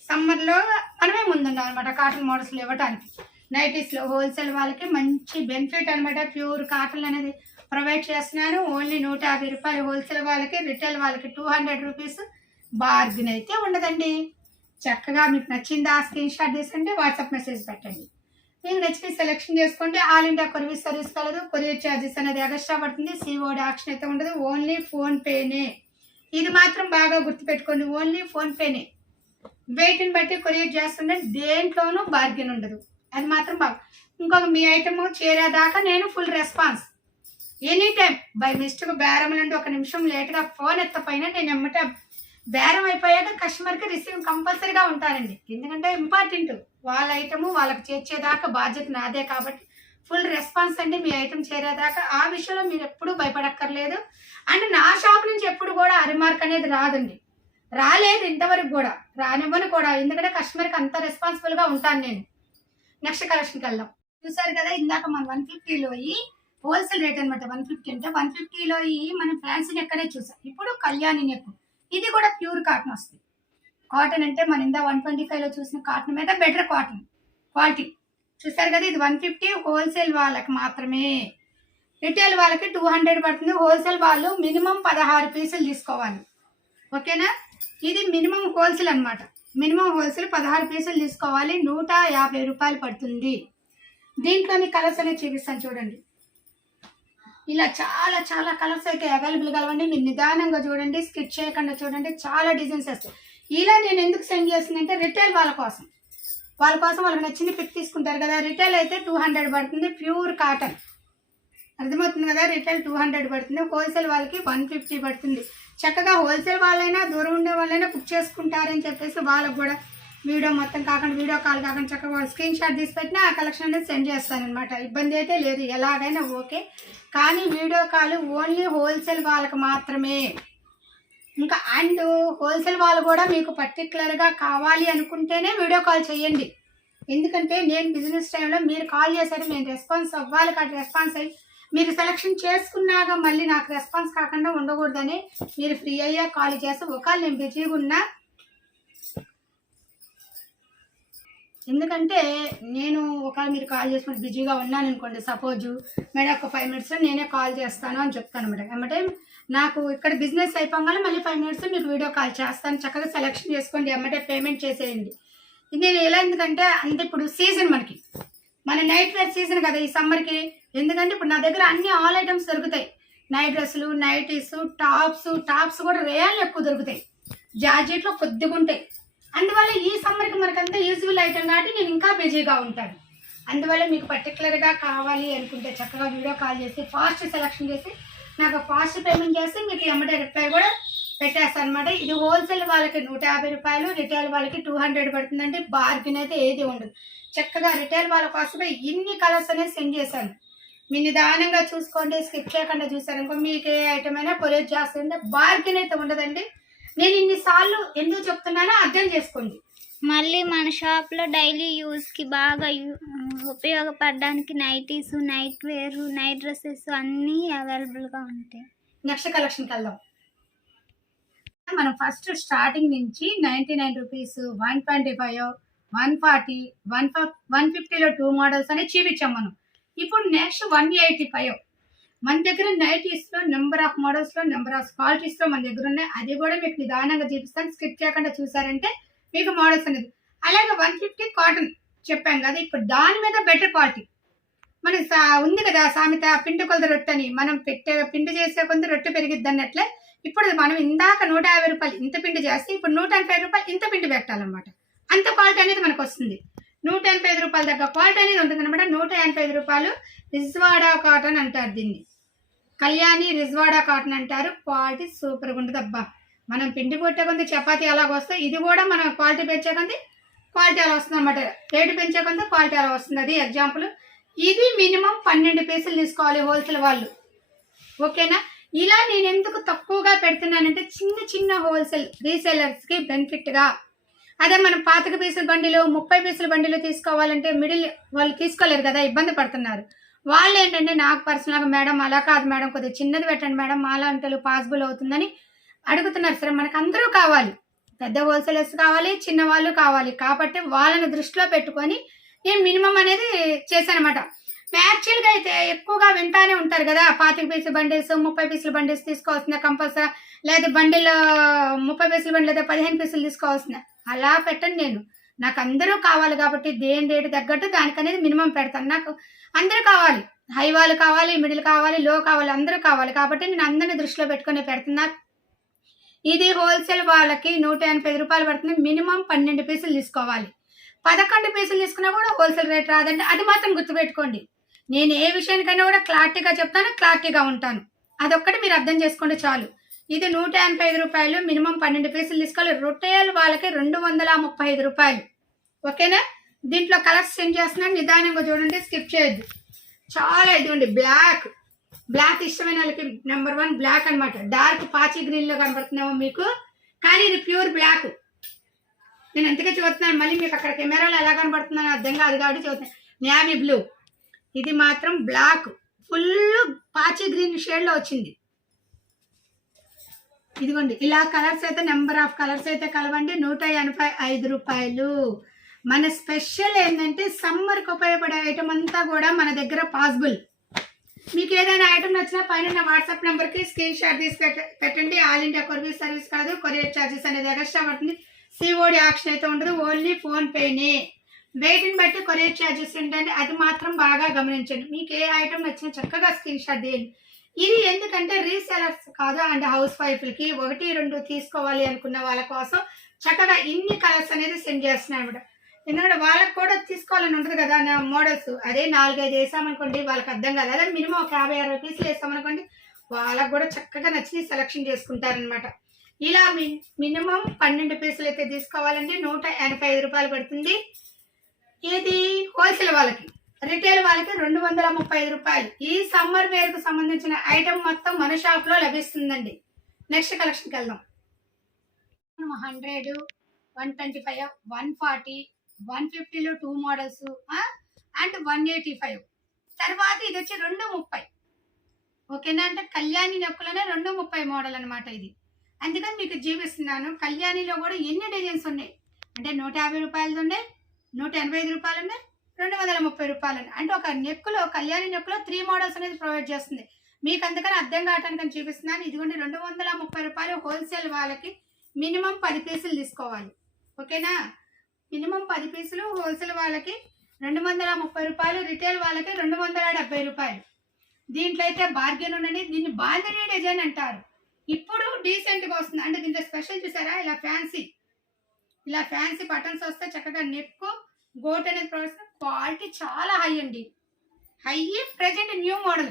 సమ్మర్లో మనమే ముందున్నాం అనమాట కాటన్ మోడల్స్లో ఇవ్వడానికి. నైటీస్లో హోల్సేల్ వాళ్ళకి మంచి బెనిఫిట్ అనమాట. ప్యూర్ కాటన్ అనేది ప్రొవైడ్ చేస్తున్నాను. ఓన్లీ 150 రూపాయలు హోల్సేల్ వాళ్ళకి, రిటైల్ వాళ్ళకి 200 రూపీస్. బార్గెన్ అయితే ఉండదండి. చక్కగా మీకు నచ్చిందా స్క్రీన్ షాట్ తీసుకుంటే వాట్సాప్ మెసేజ్ పెట్టండి. మీకు నచ్చిన సెలెక్షన్ చేసుకోండి. ఆల్ ఇండియా కొరియర్ సర్వీస్ కలదు. కొరియర్ ఛార్జెస్ అనేది ఎక్స్ట్రా పడుతుంది. సిఓడి ఆప్షన్ అయితే ఉండదు, ఓన్లీ ఫోన్పేనే. ఇది మాత్రం బాగా గుర్తుపెట్టుకోండి, ఓన్లీ ఫోన్పేనే. వెయిట్ని బట్టి కొరియర్ చేస్తుంటే దేంట్లోనూ బార్గెన్ ఉండదు. అది మాత్రం బాగా. ఇంకొక మీ ఐటమ్ చేరేదాకా నేను full response any time. By mistake బేరం నుండి 1 నిమిషం లేట్గా ఫోన్ ఎత్తపైన నేను ఎమ్మటే బేరం అయిపోయాక కస్టమర్కి రిసీవ్ కంపల్సరీగా ఉంటానండి. ఎందుకంటే ఇంపార్టెంట్, వాళ్ళ ఐటము వాళ్ళకి చేర్చేదాకా బాధ్యత నాదే కాబట్టి ఫుల్ రెస్పాన్స్ అండి. మీ ఐటమ్ చేరేదాకా ఆ విషయంలో మీరు ఎప్పుడూ భయపడక్కర్లేదు. అండ్ నా షాప్ నుంచి ఎప్పుడు కూడా అరిమార్క్ అనేది రాదండి, రాలేదు ఇంతవరకు కూడా, రానివ్వను కూడా. ఎందుకంటే కస్టమర్కి అంత రెస్పాన్సిబుల్గా ఉంటాను నేను. నెక్స్ట్ కలెక్షన్కి వెళ్దాం. చూసారు కదా, ఇందాక మనం 150లో హోల్సేల్ రేట్ అనమాట. 150 అంటే 150లో మనం ఫ్యాన్సీ నెక్కనే చూసాం. ఇప్పుడు కళ్యాణి నెక్, ఇది కూడా ప్యూర్ కాటన్ వస్తుంది. కాటన్ అంటే మన ఇందా 125లో చూసిన కాటన్ మీద బెటర్ కాటన్ క్వాలిటీ. చూసారు కదా, ఇది 150 హోల్సేల్ వాళ్ళకి మాత్రమే. రిటైల్ వాళ్ళకి 200 పడుతుంది. హోల్సేల్ వాళ్ళు మినిమం 16 పీసులు తీసుకోవాలి. ఓకేనా, ఇది మినిమం హోల్సేల్ అనమాట. మినిమం హోల్సేల్ 16 పీసులు తీసుకోవాలి. 150 రూపాయలు పడుతుంది. దీంట్లోని కలర్స్ అనేవి చూపిస్తాను చూడండి. ఇలా చాలా చాలా కలర్స్ అయితే అవైలబుల్ కలవండి. మీరు నిదానంగా చూడండి, స్కిప్ చేయకుండా చూడండి, చాలా డిజైన్స్ వస్తాయి. ఇలా నేను ఎందుకు సెండ్ చేస్తుందంటే రిటైల్ వాళ్ళ కోసం వాళ్ళకి నచ్చిన పిక్ తీసుకుంటారు కదా. రిటైల్ అయితే 200 పడుతుంది, ప్యూర్ కాటన్. అర్థమవుతుంది కదా, రిటైల్ 200 పడుతుంది, హోల్సేల్ వాళ్ళకి 150 పడుతుంది. చక్కగా హోల్సేల్ వాళ్ళైనా దూరం ఉండే వాళ్ళైనా బుక్ చేసుకుంటారని చెప్పేసి వాళ్ళకు కూడా వీడియో మొత్తం కాకుండా, వీడియో కాల్ కాకుండా చక్కగా వాళ్ళు స్క్రీన్ షాట్ తీసి పెట్టినా ఆ కలెక్షన్ అనేది సెండ్ చేస్తాను అనమాట. ఇబ్బంది అయితే లేదు, ఎలాగైనా ఓకే. కానీ వీడియో కాల్ ఓన్లీ హోల్సేల్ వాళ్ళకి మాత్రమే. ఇంకా అండ్ హోల్సేల్ వాళ్ళు కూడా మీకు పర్టికులర్గా కావాలి అనుకుంటేనే వీడియో కాల్ చేయండి. ఎందుకంటే నేను బిజినెస్ టైంలో మీరు కాల్ చేశారు, నేను రెస్పాన్స్ అవ్వాలి. కాబట్టి రెస్పాన్స్ అయ్యి మీరు సెలెక్షన్ చేసుకున్నాక మళ్ళీ నాకు రెస్పాన్స్ కాకుండా ఉండకూడదని మీరు ఫ్రీ అయ్యా కాల్ చేస్తే, ఒకవేళ నేను బిజీగా ఉన్నా, ఎందుకంటే నేను ఒకవేళ మీరు కాల్ చేసుకుని బిజీగా ఉన్నాను అనుకోండి, సపోజు మేడం ఒక 5 మినిట్స్లో నేనే కాల్ చేస్తాను అని చెప్తాను మేడం. ఏమంటే నాకు ఇక్కడ బిజినెస్ అయిపోగానే మళ్ళీ 5 మినిట్స్లో మీకు వీడియో కాల్ చేస్తాను, చక్కగా సెలెక్షన్ చేసుకోండి, ఏమంటే పేమెంట్ చేసేయండి. ఇది నేను ఎలా, ఎందుకంటే అంటే ఇప్పుడు సీజన్ మన నైట్ వేర్ సీజన్ కదా ఈ సమ్మర్కి. ఎందుకంటే ఇప్పుడు నా దగ్గర అన్ని ఆల్ ఐటమ్స్ దొరుకుతాయి. నైట్ డ్రెస్సులు, నైటీస్, టాప్స్ కూడా రేయాలు ఎక్కువ దొరుకుతాయి. జార్జెట్లో కొద్దిగా ఉంటాయి. అందువల్ల ఈ సమ్మర్కి మనకంతా యూజ్ఫుల్ ఐటమ్ కాబట్టి నేను ఇంకా బిజీగా ఉంటాను. అందువల్ల మీకు పర్టికులర్గా కావాలి అనుకుంటే చక్కగా వీడియో కాల్ చేసి ఫాస్ట్ సెలెక్షన్ చేసి నాకు ఫాస్ట్ పేమెంట్ చేసి మీకు ఎమ్మటే రిప్లై కూడా పెట్టేస్తాను అనమాట. ఇది హోల్సేల్ వాళ్ళకి 150 రూపాయలు, రిటైల్ వాళ్ళకి 200 పడుతుందండి. బార్గెన్ అయితే ఏది ఉండదు. చక్కగా రిటైల్ వాళ్ళ కోసమే ఇన్ని కలర్స్ అనేది సెండ్ చేశాను. మీ నిదానంగా చూసుకోండి, స్కిప్ చేయకుండా చూసారనుకో మీకు ఏ ఐటమ్ అయినా కొరియర్ చేస్తుంటే బార్గెన్ అయితే ఉండదండి. నేను ఇన్నిసార్లు ఎందుకు చెప్తున్నానో అర్థం చేసుకోండి. మళ్ళీ మన షాప్లో డైలీ యూస్కి బాగా ఉపయోగపడడానికి nighties, night wear, night dresses అన్నీ అవైలబుల్గా ఉంటాయి. నెక్స్ట్ కలెక్షన్కి వెళ్దాం. మనం ఫస్ట్ స్టార్టింగ్ నుంచి 99 రూపీస్, 125, 140, 150లో 2 మోడల్స్ అనేవి చూపించాం మనం. ఇప్పుడు నెక్స్ట్ 185. మన దగ్గర నైటీస్లో నెంబర్ ఆఫ్ మోడల్స్లో నెంబర్ ఆఫ్ క్వాలిటీస్లో మన దగ్గర ఉన్నాయి. అది కూడా మీకు నిదానంగా చూపిస్తాను, స్కిప్ చేయకుండా చూసారంటే మీకు మోడల్స్ అనేది. అలాగే 150 కాటన్ చెప్పాం కదా, ఇప్పుడు దాని మీద బెటర్ క్వాలిటీ మన ఉంది కదా సామెత, పిండి కొలత రొట్టె అని. మనం పిండి చేసే కొంత రొట్టె పెరిగిద్ది అన్నట్లే. ఇప్పుడు మనం ఇందాక 150 రూపాయలు ఇంత పిండి చేస్తే ఇప్పుడు 185 రూపాయలు ఇంత పిండి పెట్టాలన్నమాట. అంత క్వాలిటీ అనేది మనకు వస్తుంది. 185 రూపాయల దగ్గర క్వాలిటీ అనేది ఉంటుంది అనమాట. 185 రూపాయలు రిజ్వాడా కాటన్ అంటారు దీన్ని. కళ్యాణి రిజ్వాడా కాటన్ అంటారు. క్వాలిటీ సూపర్గా ఉంటుంది. అబ్బా, మనం పిండి కొట్టే కొంత చపాతీ అలాగ వస్తాయి. ఇది కూడా మనం క్వాలిటీ పెంచే కొంత క్వాలిటీ అలా వస్తుంది అనమాట. రేటు పెంచే కొంత క్వాలిటీ అలా వస్తుంది. అది ఎగ్జాంపుల్. ఇది మినిమం 12 పీసులు తీసుకోవాలి హోల్సేల్ వాళ్ళు. ఓకేనా, ఇలా నేను ఎందుకు తక్కువగా పెడుతున్నానంటే చిన్న చిన్న హోల్సేల్ రీసేలర్స్కి బెనిఫిట్గా. అదే మనం 25 పీసుల బండిలు, 30 పీసుల బండిలు తీసుకోవాలంటే మిడిల్ వాళ్ళు తీసుకోలేరు కదా, ఇబ్బంది పడుతున్నారు. వాళ్ళు ఏంటంటే నాకు పర్సనల్గా మేడం అలా కాదు మేడం, కొద్దిగా చిన్నది పెట్టండి మేడం, మాలా అంటలు పాసిబుల్ అవుతుందని అడుగుతున్నారు. సరే, మనకు అందరూ కావాలి, పెద్ద హోల్సేలర్స్ కావాలి, చిన్న వాళ్ళు కావాలి. కాబట్టి వాళ్ళని దృష్టిలో పెట్టుకొని నేను మినిమం అనేది చేశాను అనమాట. యాక్చువల్గా అయితే ఎక్కువగా వింటానే ఉంటారు కదా, 25 పీసుల బండిల్స్, 30 పీసుల బండిల్స్ తీసుకోవాల్సిందే కంపల్సరీ, లేదా బండిలో 30 పీసుల బండి లేదా 15 పీసులు తీసుకోవాల్సిందే. అలా పెట్టండి నేను. నాకు అందరూ కావాలి కాబట్టి దేని రేటు తగ్గట్టు దానికనేది మినిమం పెడతాను. నాకు అందరూ కావాలి, హై వాళ్ళు కావాలి, మిడిల్ కావాలి, లో కావాలి, అందరూ కావాలి. కాబట్టి నేను అందరినీ దృష్టిలో పెట్టుకుని పెడుతున్నా. ఇది హోల్సేల్ వాళ్ళకి 180 రూపాయలు పడుతుంది. మినిమం 12 పీసులు తీసుకోవాలి. 11 పీసులు తీసుకున్నా కూడా హోల్సేల్ రేట్ రాదండి, అది మాత్రం గుర్తుపెట్టుకోండి. నేను ఏ విషయానికైనా కూడా క్లారిటీగా చెప్తాను, క్లారిటీగా ఉంటాను. అదొక్కటి మీరు అర్థం చేసుకోండి చాలు. ఇది 185 రూపాయలు. మినిమం 12 పీసులు తీసుకోవాలి. రొట్టెలు వాళ్ళకి 235 రూపాయలు. ఓకేనా? దీంట్లో కలర్స్ సెండ్ చేస్తున్నాను, నిదానంగా చూడండి, స్కిప్ చేయొద్దు. చాలా ఇదిగోండి బ్లాక్. బ్లాక్ ఇష్టమైన వాళ్ళకి నెంబర్ 1 బ్లాక్ అనమాట. డార్క్ పాచి గ్రీన్లో కనబడుతున్నామో మీకు, కానీ ఇది ప్యూర్ బ్లాక్. నేను ఎంతగా చూస్తున్నాను, మళ్ళీ మీకు అక్కడ కెమెరాలో ఎలా కనబడుతుందని అర్థం కాదు కాబట్టి చూస్తున్నాను. Navy blue. ఇది మాత్రం బ్లాక్ ఫుల్ పాచి గ్రీన్ షేడ్లో వచ్చింది. ఇదిగోండి ఇలా కలర్స్ అయితే నెంబర్ ఆఫ్ కలర్స్ అయితే కలవండి. 185 రూపాయలు. మన స్పెషల్ ఏంటంటే సమ్మర్కి ఉపయోగపడే ఐటమ్ అంతా కూడా మన దగ్గర పాసిబుల్. మీకు ఏదైనా ఐటమ్ నచ్చినా పైన నా వాట్సాప్ నెంబర్కి స్క్రీన్ షాట్ తీసి పెట్టండి. ఆల్ ఇండియా కొరియర్ సర్వీస్ కాదు, కొరియర్ ఛార్జెస్ అనేది ఎక్స్ట్రా పడుతుంది. సిఓడి ఆప్షన్ అయితే ఉండదు, ఓన్లీ ఫోన్పేనే. వెయిట్ని బట్టి కొరియర్ ఛార్జెస్ ఏంటంటే అది మాత్రం బాగా గమనించండి. మీకు ఏ ఐటమ్ నచ్చినా చక్కగా స్క్రీన్ షాట్ తీయండి. ఇది ఎందుకంటే రీసెలర్స్ కాదు అండ్ హౌస్ వైఫ్లకి 1-2 తీసుకోవాలి అనుకున్న వాళ్ళ కోసం చక్కగా ఇన్ని కలర్స్ అనేది సెండ్ చేస్తున్నాను అనమాట. ఎందుకంటే వాళ్ళకి కూడా తీసుకోవాలని ఉంటుంది కదా నా మోడల్స్. అదే 4-5 వేసామనుకోండి వాళ్ళకి అర్థం కాదు. అదే మినిమం ఒక 50-60 పీసులు వేసామనుకోండి వాళ్ళకు కూడా చక్కగా నచ్చి సెలెక్షన్ చేసుకుంటారనమాట. ఇలా మినిమం 12 పీసులు అయితే తీసుకోవాలండి. 185 రూపాయలు పడుతుంది. ఇది హోల్సేల్ వాళ్ళకి. రిటైల్ వాళ్ళకి 235 రూపాయలు. ఈ సమ్మర్ వేర్కు సంబంధించిన ఐటమ్ మొత్తం మన షాప్లో లభిస్తుందండి. నెక్స్ట్ కలెక్షన్కి వెళ్దాం. 100, 125, 140, 150లో 2 మోడల్స్ అండ్ 185. తర్వాత ఇది వచ్చి 230. ఓకేనా? అంటే కళ్యాణి నెక్కులోనే 230 మోడల్ అనమాట ఇది. అందుకని మీకు చూపిస్తున్నాను. కళ్యాణిలో కూడా ఎన్ని డిజైన్స్ ఉన్నాయి అంటే 150 రూపాయలు ఉన్నాయి, 185 రూపాయలు ఉన్నాయి, 230 రూపాయలు. అంటే ఒక నెక్కులో కళ్యాణి నెక్కులో 3 మోడల్స్ అనేది ప్రొవైడ్ చేస్తుంది. మీకు అందుకని అర్థం కావటానికి చూపిస్తున్నాను. ఇదిగోండి 230 రూపాయలు. హోల్సేల్ వాళ్ళకి మినిమం 10 పీసులు తీసుకోవాలి. ఓకేనా? మినిమం 10 పీసులు హోల్సేల్ వాళ్ళకి 230 రూపాయలు, రిటైల్ వాళ్ళకి 270 రూపాయలు. దీంట్లో అయితే బార్గెన్ ఉండండి. దీన్ని బాంధనీ డిజైన్ అంటారు. ఇప్పుడు డీసెంట్గా వస్తుంది. అంటే దీంట్లో స్పెషల్ చూసారా, ఇలా ఫ్యాన్సీ బటన్స్ వస్తే చక్కగా నెక్ గోట్ అనేది ప్రొడక్ట్స్ క్వాలిటీ చాలా హై అండి. High present new model.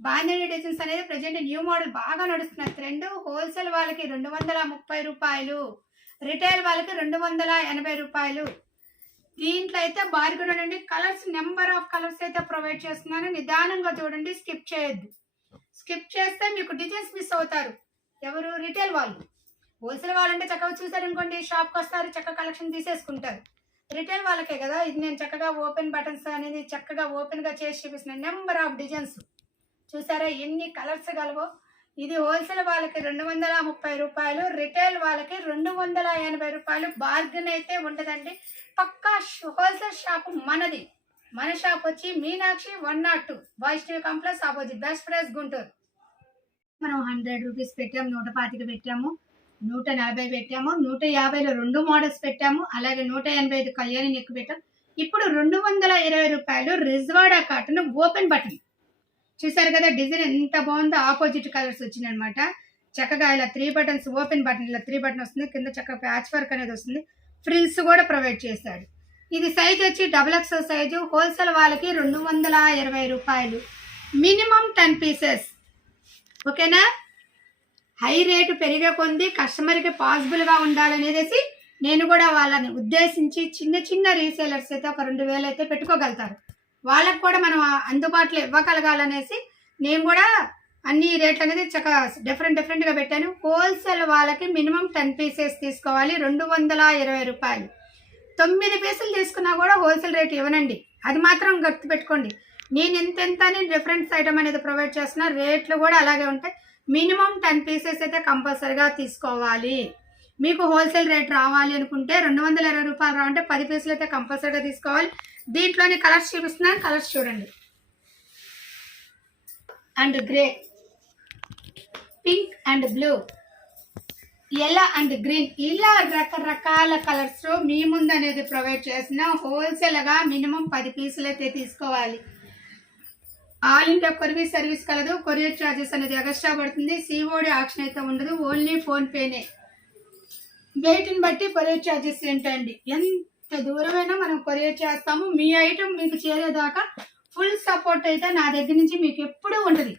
Bandhani designs అనేది ప్రజెంట్ న్యూ మోడల్ బాగా నడుస్తున్న ట్రెండ్. హోల్సేల్ వాళ్ళకి 230 రూపాయలు, రిటైల్ వాళ్ళకి 280 రూపాయలు. దీంట్లో అయితే బార్గెన్ ఉండండి. కలర్స్ నెంబర్ ఆఫ్ కలర్స్ అయితే ప్రొవైడ్ చేస్తున్నాను. నిదానంగా చూడండి, స్కిప్ చేయొద్దు. స్కిప్ చేస్తే మీకు డిజైన్స్ మిస్ అవుతారు. ఎవరు? రిటైల్ వాళ్ళు. హోల్సేల్ వాళ్ళంటే చక్కగా చూసారనుకోండి, షాప్కి వస్తారు, చక్కగా కలెక్షన్ తీసేసుకుంటారు. రిటైల్ వాళ్ళకే కదా ఇది నేను చక్కగా ఓపెన్ బటన్స్ అనేది చక్కగా ఓపెన్గా చేసి చూపిస్తున్నాను. నెంబర్ ఆఫ్ డిజైన్స్ చూసారా ఎన్ని కలర్స్ కలవో. ఇది హోల్సేల్ వాళ్ళకి 230 రూపాయలు, రిటైల్ వాళ్ళకి 280 రూపాయలు. బార్గెన్ అయితే ఉండదండి. పక్కా హోల్సేల్ షాప్ మనది. మన షాప్ వచ్చి Meenakshi 102 Vaishnavi complex opposite, best price, Guntur. మనం 100 రూపీస్ పెట్టాము, 125 పెట్టాము, 140 పెట్టాము, 150లో 2 మోడల్స్ పెట్టాము, అలాగే 185 కళ్యాణి నెక్ పెట్టాం. ఇప్పుడు 220 రూపాయలు రిజ్వాడా కాటన్ ఓపెన్ బటన్. చూసారు కదా డిజైన్ ఎంత బాగుందో. ఆపోజిట్ కలర్స్ వచ్చింది అనమాట. చక్కగా ఇలా 3 బటన్స్ ఓపెన్ బటన్, ఇలా 3 బటన్ వస్తుంది. కింద చక్కగా ప్యాచ్ వర్క్ అనేది వస్తుంది. ఫ్రిల్స్ కూడా ప్రొవైడ్ చేస్తాడు. ఇది సైజ్ వచ్చి XXL సైజు. హోల్సేల్ వాళ్ళకి 220 రూపాయలు. Minimum 10 pieces. ఓకేనా? హై రేటు పెరిగే కొంది కస్టమర్కి పాసిబుల్గా ఉండాలనేసి నేను కూడా వాళ్ళని ఉద్దేశించి చిన్న రీసేలర్స్ అయితే ఒక 2000 అయితే పెట్టుకోగలుగుతారు. వాళ్ళకు కూడా మనం అందుబాటులో ఇవ్వగలగాలనేసి నేను కూడా అన్ని రేట్లు అనేది చక్కగా డిఫరెంట్గా పెట్టాను. హోల్సేల్ వాళ్ళకి మినిమం 10 పీసెస్ తీసుకోవాలి. 220 రూపాయలు. 9 పీసులు తీసుకున్నా కూడా హోల్సేల్ రేట్ ఇవ్వనండి. అది మాత్రం గుర్తుపెట్టుకోండి. నేను ఎంత అని డిఫరెంట్ ఐటమ్ అనేది ప్రొవైడ్ చేస్తున్నా. రేట్లు కూడా అలాగే ఉంటాయి. మినిమం 10 పీసెస్ అయితే కంపల్సరీగా తీసుకోవాలి. మీకు హోల్సేల్ రేట్ రావాలి అనుకుంటే 220 రూపాయలు రావంటే 10 పీసులు అయితే కంపల్సరీగా తీసుకోవాలి. దీంట్లోని కలర్స్ చూపిస్తున్నాను, కలర్స్ చూడండి. And grey, pink and blue, yellow and green, ఇలా రకరకాల కలర్స్ మీ ముందు అనేది ప్రొవైడ్ చేసిన హోల్సేల్గా మినిమం 10 పీసులు అయితే తీసుకోవాలి. ఆల్ ఇండియా కొరియర్ సర్వీస్ కలదు. కొరియర్ ఛార్జెస్ అనేది ఎక్స్ట్రా పడుతుంది. సిఓడి ఆప్షన్ అయితే ఉండదు, ఓన్లీ ఫోన్పేనే. వెయిట్ని బట్టి కొరియర్ ఛార్జెస్ ఏంటండి. ఎంత దూరమైనా మనం కొరియర్ చేస్తాము. మీ ఐటమ్ మీకు చేరేదాకా ఫుల్ సపోర్ట్ అయితే నా దగ్గర నుంచి మీకు ఎప్పుడూ ఉంటుంది.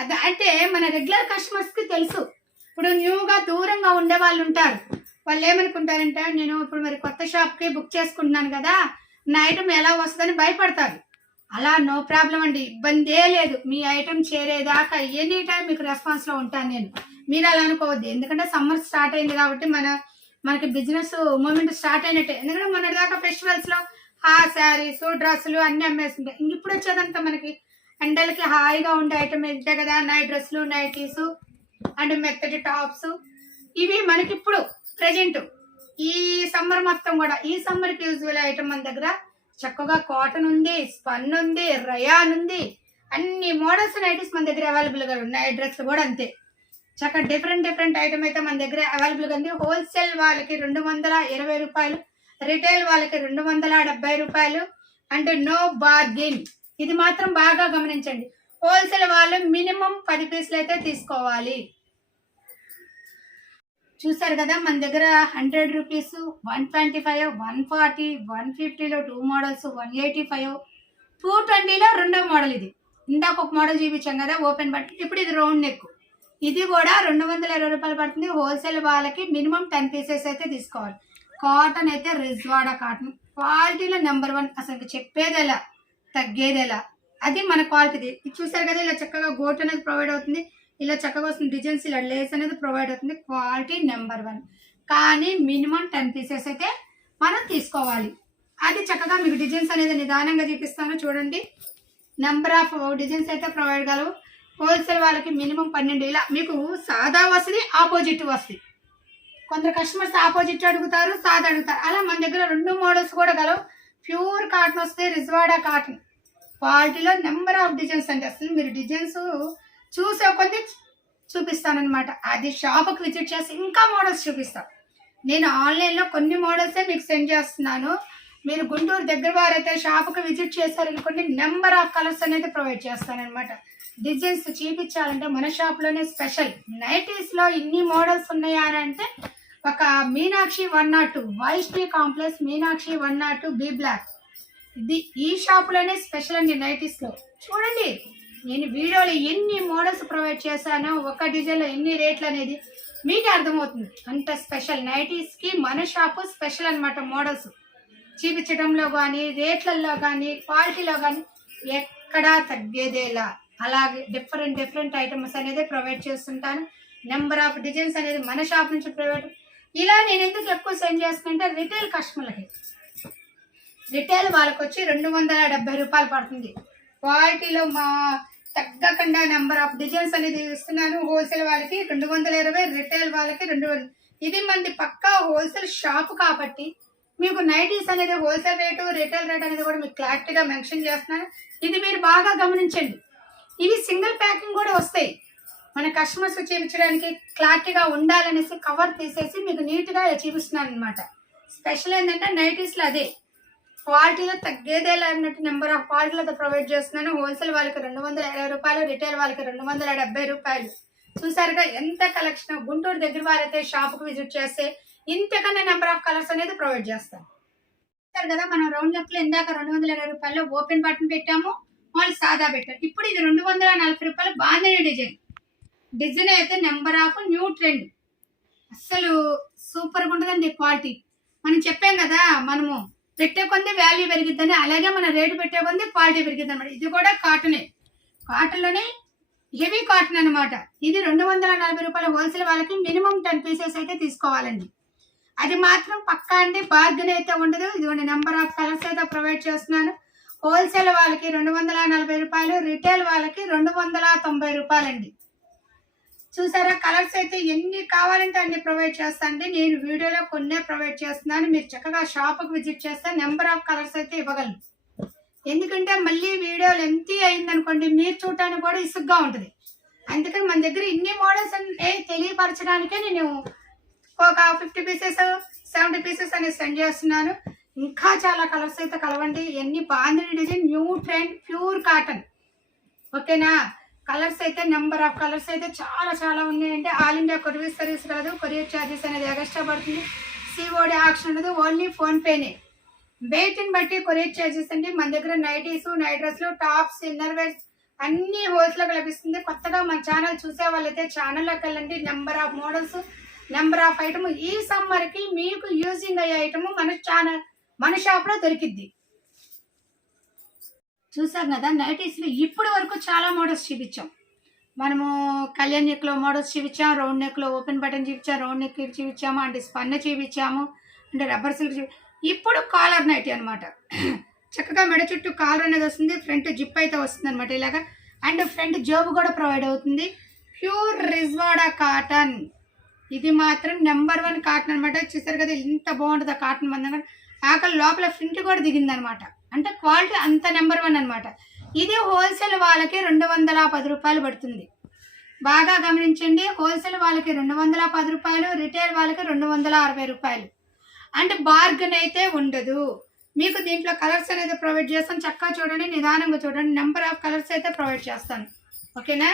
అది అంటే మన రెగ్యులర్ కస్టమర్స్కి తెలుసు. ఇప్పుడు న్యూగా దూరంగా ఉండే వాళ్ళు ఉంటారు. వాళ్ళు ఏమనుకుంటారంటే నేను ఇప్పుడు మరి కొత్త షాప్కి బుక్ చేసుకుంటున్నాను కదా, నా ఐటమ్ ఎలా వస్తుందని భయపడతారు. అలా నో ప్రాబ్లం అండి, ఇబ్బందే లేదు. మీ ఐటమ్ చేరేదాకా ఎనీ టైం మీకు రెస్పాన్స్లో ఉంటాను నేను. మీరు అలా అనుకోవద్దు, ఎందుకంటే సమ్మర్ స్టార్ట్ అయింది కాబట్టి మనకి బిజినెస్ మూమెంట్ స్టార్ట్ అయినట్టే. ఎందుకంటే మొన్నటిదాకా ఫెస్టివల్స్లో శారీస్ డ్రెస్సులు అన్నీ అమ్మేస్తుంటాయి. ఇంక ఇప్పుడు వచ్చేదంతా మనకి ఎండలకి హాయిగా ఉండే ఐటమ్ ఏంటే కదా, నైట్ డ్రెస్సులు, నైటీసు అండ్ మెత్తటి టాప్స్. ఇవి మనకి ఇప్పుడు ప్రెజెంట్ ఈ సమ్మర్ మొత్తం కూడా, ఈ సమ్మర్కి యూజువల్ ఐటమ్ మన దగ్గర చక్కగా కాటన్ ఉంది, స్పన్ ఉంది, రయాన్ ఉంది, అన్ని మోడల్స్ నైటీస్ మన దగ్గర అవైలబుల్గా ఉన్నాయి. డ్రెస్లు కూడా అంతే చక్కగా డిఫరెంట్ ఐటమ్ అయితే మన దగ్గర అవైలబుల్గా ఉంది. హోల్సేల్ వాళ్ళకి 220 రూపాయలు, రిటైల్ వాళ్ళకి 270 రూపాయలు. అంటే నో బార్గెన్. ఇది మాత్రం బాగా గమనించండి. హోల్సేల్ వాళ్ళు మినిమం 10 పీసులు అయితే తీసుకోవాలి. చూసారు కదా మన దగ్గర 100 రూపీస్, 125, 140, 150లో 2 మోడల్స్, 185, 220లో రెండో మోడల్. ఇది ఇందాక ఒక మోడల్ చూపించాం కదా ఓపెన్ బటన్, ఇప్పుడు ఇది రౌండ్ నెక్. ఇది కూడా 220 రూపాయలు పడుతుంది. హోల్సేల్ వాళ్ళకి మినిమం 10 పీసెస్ అయితే తీసుకోవాలి. కాటన్ అయితే రిజ్వాడా కాటన్, క్వాలిటీలో నెంబర్ 1. అసలు చెప్పేదెలా, తగ్గేదెలా, అది మన క్వాలిటీ. ఇది చూసారు కదా, ఇలా చక్కగా గోట్ అనేది ప్రొవైడ్ అవుతుంది, ఇలా చక్కగా వస్తుంది డిజైన్స్, ఇలా లేస్ అనేది ప్రొవైడ్ అవుతుంది. Quality number 1. కానీ మినిమం 10 పీసెస్ అయితే మనం తీసుకోవాలి. అది చక్కగా మీకు డిజైన్స్ అనేది నిదానంగా చూపిస్తాను చూడండి. నెంబర్ ఆఫ్ డిజైన్స్ అయితే ప్రొవైడ్ కలవు. హోల్సేల్ వాళ్ళకి మినిమం 12. ఇలా మీకు సాదా వస్తుంది, ఆపోజిట్ వస్తుంది. కొందరు కస్టమర్స్ ఆపోజిట్ అడుగుతారు, సాదా అడుగుతారు. అలా మన దగ్గర 2 మోడల్స్ కూడా కలవు. ప్యూర్ కాటన్ వస్తే రిజ్వాడా కాటన్, క్వాలిటీలో నెంబర్ ఆఫ్ డిజైన్స్ అంటే అసలు మీరు డిజైన్స్ చూసే కొద్ది చూపిస్తానమాట. అది షాప్కి విజిట్ చేసి ఇంకా మోడల్స్ చూపిస్తాను. నేను ఆన్లైన్లో కొన్ని మోడల్సే మీకు సెండ్ చేస్తున్నాను. మీరు గుంటూరు దగ్గర వారైతే షాప్కి విజిట్ చేశారనుకోండి, నెంబర్ ఆఫ్ కలర్స్ అనేది ప్రొవైడ్ చేస్తానమాట. డిజైన్స్ చూపించాలంటే మన షాప్లోనే స్పెషల్. నైటీస్లో ఇన్ని మోడల్స్ ఉన్నాయా అని అంటే ఒక Meenakshi 102, Vaishnavi complex Meenakshi 102 B block, ఇది ఈ షాప్లోనే స్పెషల్ అండి. నైటీస్లో చూడండి, నేను వీడియోలో ఎన్ని మోడల్స్ ప్రొవైడ్ చేశానో, ఒక డిజైన్లో ఎన్ని రేట్లు అనేది మీకే అర్థమవుతుంది. అంత స్పెషల్ నైటీస్కి మన షాపు స్పెషల్ అనమాట. మోడల్స్ చూపించడంలో కానీ, రేట్లలో కానీ, క్వాలిటీలో కానీ ఎక్కడా తగ్గేదేలా. అలాగే డిఫరెంట్ ఐటమ్స్ అనేది ప్రొవైడ్ చేస్తుంటాను. నెంబర్ ఆఫ్ డిజైన్స్ అనేది మన షాప్ నుంచి ప్రొవైడ్. ఇలా నేను ఎందుకు ఎక్కువ సెండ్ చేస్తానంటే రిటైల్ కస్టమర్లకి, రిటైల్ వాళ్ళకి వచ్చి 270 రూపాయలు పడుతుంది. క్వాలిటీలో మా తగ్గకుండా నెంబర్ ఆఫ్ డిజైన్స్ అనేది ఇస్తున్నాను. హోల్సేల్ వాళ్ళకి 220, రిటైల్ వాళ్ళకి 200. ఇది మంది పక్కా హోల్సేల్ షాప్ కాబట్టి మీకు నైటీస్ అనేది హోల్సేల్ రేటు, రిటైల్ రేట్ అనేది కూడా మీకు క్లారిటీగా మెన్షన్ చేస్తున్నాను. ఇది మీరు బాగా గమనించండి. ఇవి సింగిల్ ప్యాకింగ్ కూడా వస్తాయి. మన కస్టమర్స్ చూపించడానికి క్లారిటీగా ఉండాలనేసి కవర్ తీసేసి మీకు నీట్గా చూపిస్తున్నాను అనమాట. స్పెషల్ ఏంటంటే నైటీస్లో అదే క్వాలిటీలో తగ్గేదేలా అన్నట్టు నెంబర్ ఆఫ్ క్వాలిటీలతో ప్రొవైడ్ చేస్తున్నాను. హోల్సేల్ వాళ్ళకి 220 రూపాయలు, రిటైల్ వాళ్ళకి 270 రూపాయలు. చూసారుగా ఎంత కలెక్షన్. గుంటూరు దగ్గర వారైతే షాప్కి విజిట్ చేస్తే ఇంతకన్నా నెంబర్ ఆఫ్ కలర్స్ అనేది ప్రొవైడ్ చేస్తాను. చూసారు కదా, మనం రౌండ్ నెక్లో ఇందాక 220 రూపాయలు ఓపెన్ బటన్ పెట్టాము, వాళ్ళు సాదా పెట్టారు. ఇప్పుడు ఇది 240 రూపాయలు బాగుంది డిజైన్ అయితే నెంబర్ ఆఫ్ న్యూ ట్రెండ్. అస్సలు సూపర్గా ఉంటుందండి క్వాలిటీ. మనం చెప్పాం కదా, మనము పెట్టే కొంది వాల్యూ పెరిగిద్దని, అలాగే మన రేటు పెట్టే కొంది క్వాలిటీ పెరిగిద్ది అనమాట. ఇది కూడా కాటనే, కాటన్లోనే హెవీ కాటన్ అనమాట. ఇది 240 రూపాయలు. హోల్సేల్ వాళ్ళకి మినిమం 10 పీసెస్ అయితే తీసుకోవాలండి. అది మాత్రం పక్కా అండి, బార్గెన్ అయితే ఉండదు. ఇదిగోండి నెంబర్ ఆఫ్ కలర్స్ అయితే ప్రొవైడ్ చేస్తున్నాను. హోల్సేల్ వాళ్ళకి 240 రూపాయలు, రిటైల్ వాళ్ళకి 290 రూపాయలండి. చూసారా, కలర్స్ అయితే ఎన్ని కావాలంటే అన్ని ప్రొవైడ్ చేస్తానండి. నేను వీడియోలో కొన్నే ప్రొవైడ్ చేస్తున్నాను. మీరు చక్కగా షాప్కి విజిట్ చేస్తే నెంబర్ ఆఫ్ కలర్స్ అయితే ఇవ్వగలను. ఎందుకంటే మళ్ళీ వీడియో లెంతీ అయిందనుకోండి, మీరు చూడటానికి కూడా ఇసుగ్గా ఉంటుంది. అందుకని మన దగ్గర ఇన్ని మోడల్స్ తెలియపరచడానికే నేను ఒక 50 పీసెస్ 70 పీసెస్ అనేది సెండ్ చేస్తున్నాను. ఇంకా చాలా కలర్స్ అయితే కలవండి. ఎన్ని bandhani design, new trend, pure cotton. ఓకేనా. కలర్స్ అయితే నెంబర్ ఆఫ్ కలర్స్ అయితే చాలా ఉన్నాయండి. ఆల్ ఇండియా కొరియర్ సర్వీస్ కాదు, కొరియర్ ఛార్జెస్ అనేది ఎక్స్ట్రా పడుతుంది. సిఓడి ఆప్షన్ అనేది ఓన్లీ ఫోన్పేనే. వెయిట్ని బట్టి కొరియర్ ఛార్జెస్ అండి. మన దగ్గర నైటీస్, నైట్ డ్రెస్లు, టాప్స్, ఇన్నర్ వేర్స్ అన్ని హోల్సేల్గా లభిస్తుంది. కొత్తగా మన ఛానల్ చూసే వాళ్ళైతే ఛానల్లోకి వెళ్ళండి. Number of models, number of item, ఈ సమ్మర్కి మీకు యూజింగ్ అయ్యే ఐటమ్ మన షాప్లో దొరికిద్ది. చూసాం కదా నైటీస్లో ఇప్పటి వరకు చాలా మోడల్స్ చూపించాం. మనము కళ్యాణ్ నెక్లో మోడల్స్ చూపించాం, రౌండ్ నెక్లో ఓపెన్ బటన్ చూపించాం, రౌండ్ నెక్ చూపించాము, అంటే స్పన్ చూపించాము, అంటే రబ్బర్ సిల్క్ ఇప్పుడు కాలర్ నైటీ అనమాట. చక్కగా మెడ చుట్టూ కాలర్ అనేది వస్తుంది, ఫ్రంట్ జిప్ అయితే వస్తుంది అనమాట ఇలాగా. అండ్ ఫ్రంట్ జోబు కూడా ప్రొవైడ్ అవుతుంది. ప్యూర్ రిజ్వాడా కాటన్, ఇది మాత్రం నెంబర్ 1 కాటన్ అనమాట. చూసారు కదా ఎంత బాగుంటుంది ఆ కాటన్ మందంగా. ఆకలి లోపల ప్రింట్ కూడా దిగిందనమాట, అంటే క్వాలిటీ అంత నెంబర్ 1 అనమాట. ఇది హోల్సేల్ వాళ్ళకి 210 రూపాయలు పడుతుంది. బాగా గమనించండి, హోల్సేల్ వాళ్ళకి 210 రూపాయలు, రిటైల్ వాళ్ళకి 260 రూపాయలు. అంటే బార్గెన్ అయితే ఉండదు. మీకు దీంట్లో కలర్స్ అనేది ప్రొవైడ్ చేస్తాను. చక్కగా చూడండి, నిదానంగా చూడండి. నెంబర్ ఆఫ్ కలర్స్ అయితే ప్రొవైడ్ చేస్తాను. ఓకేనా?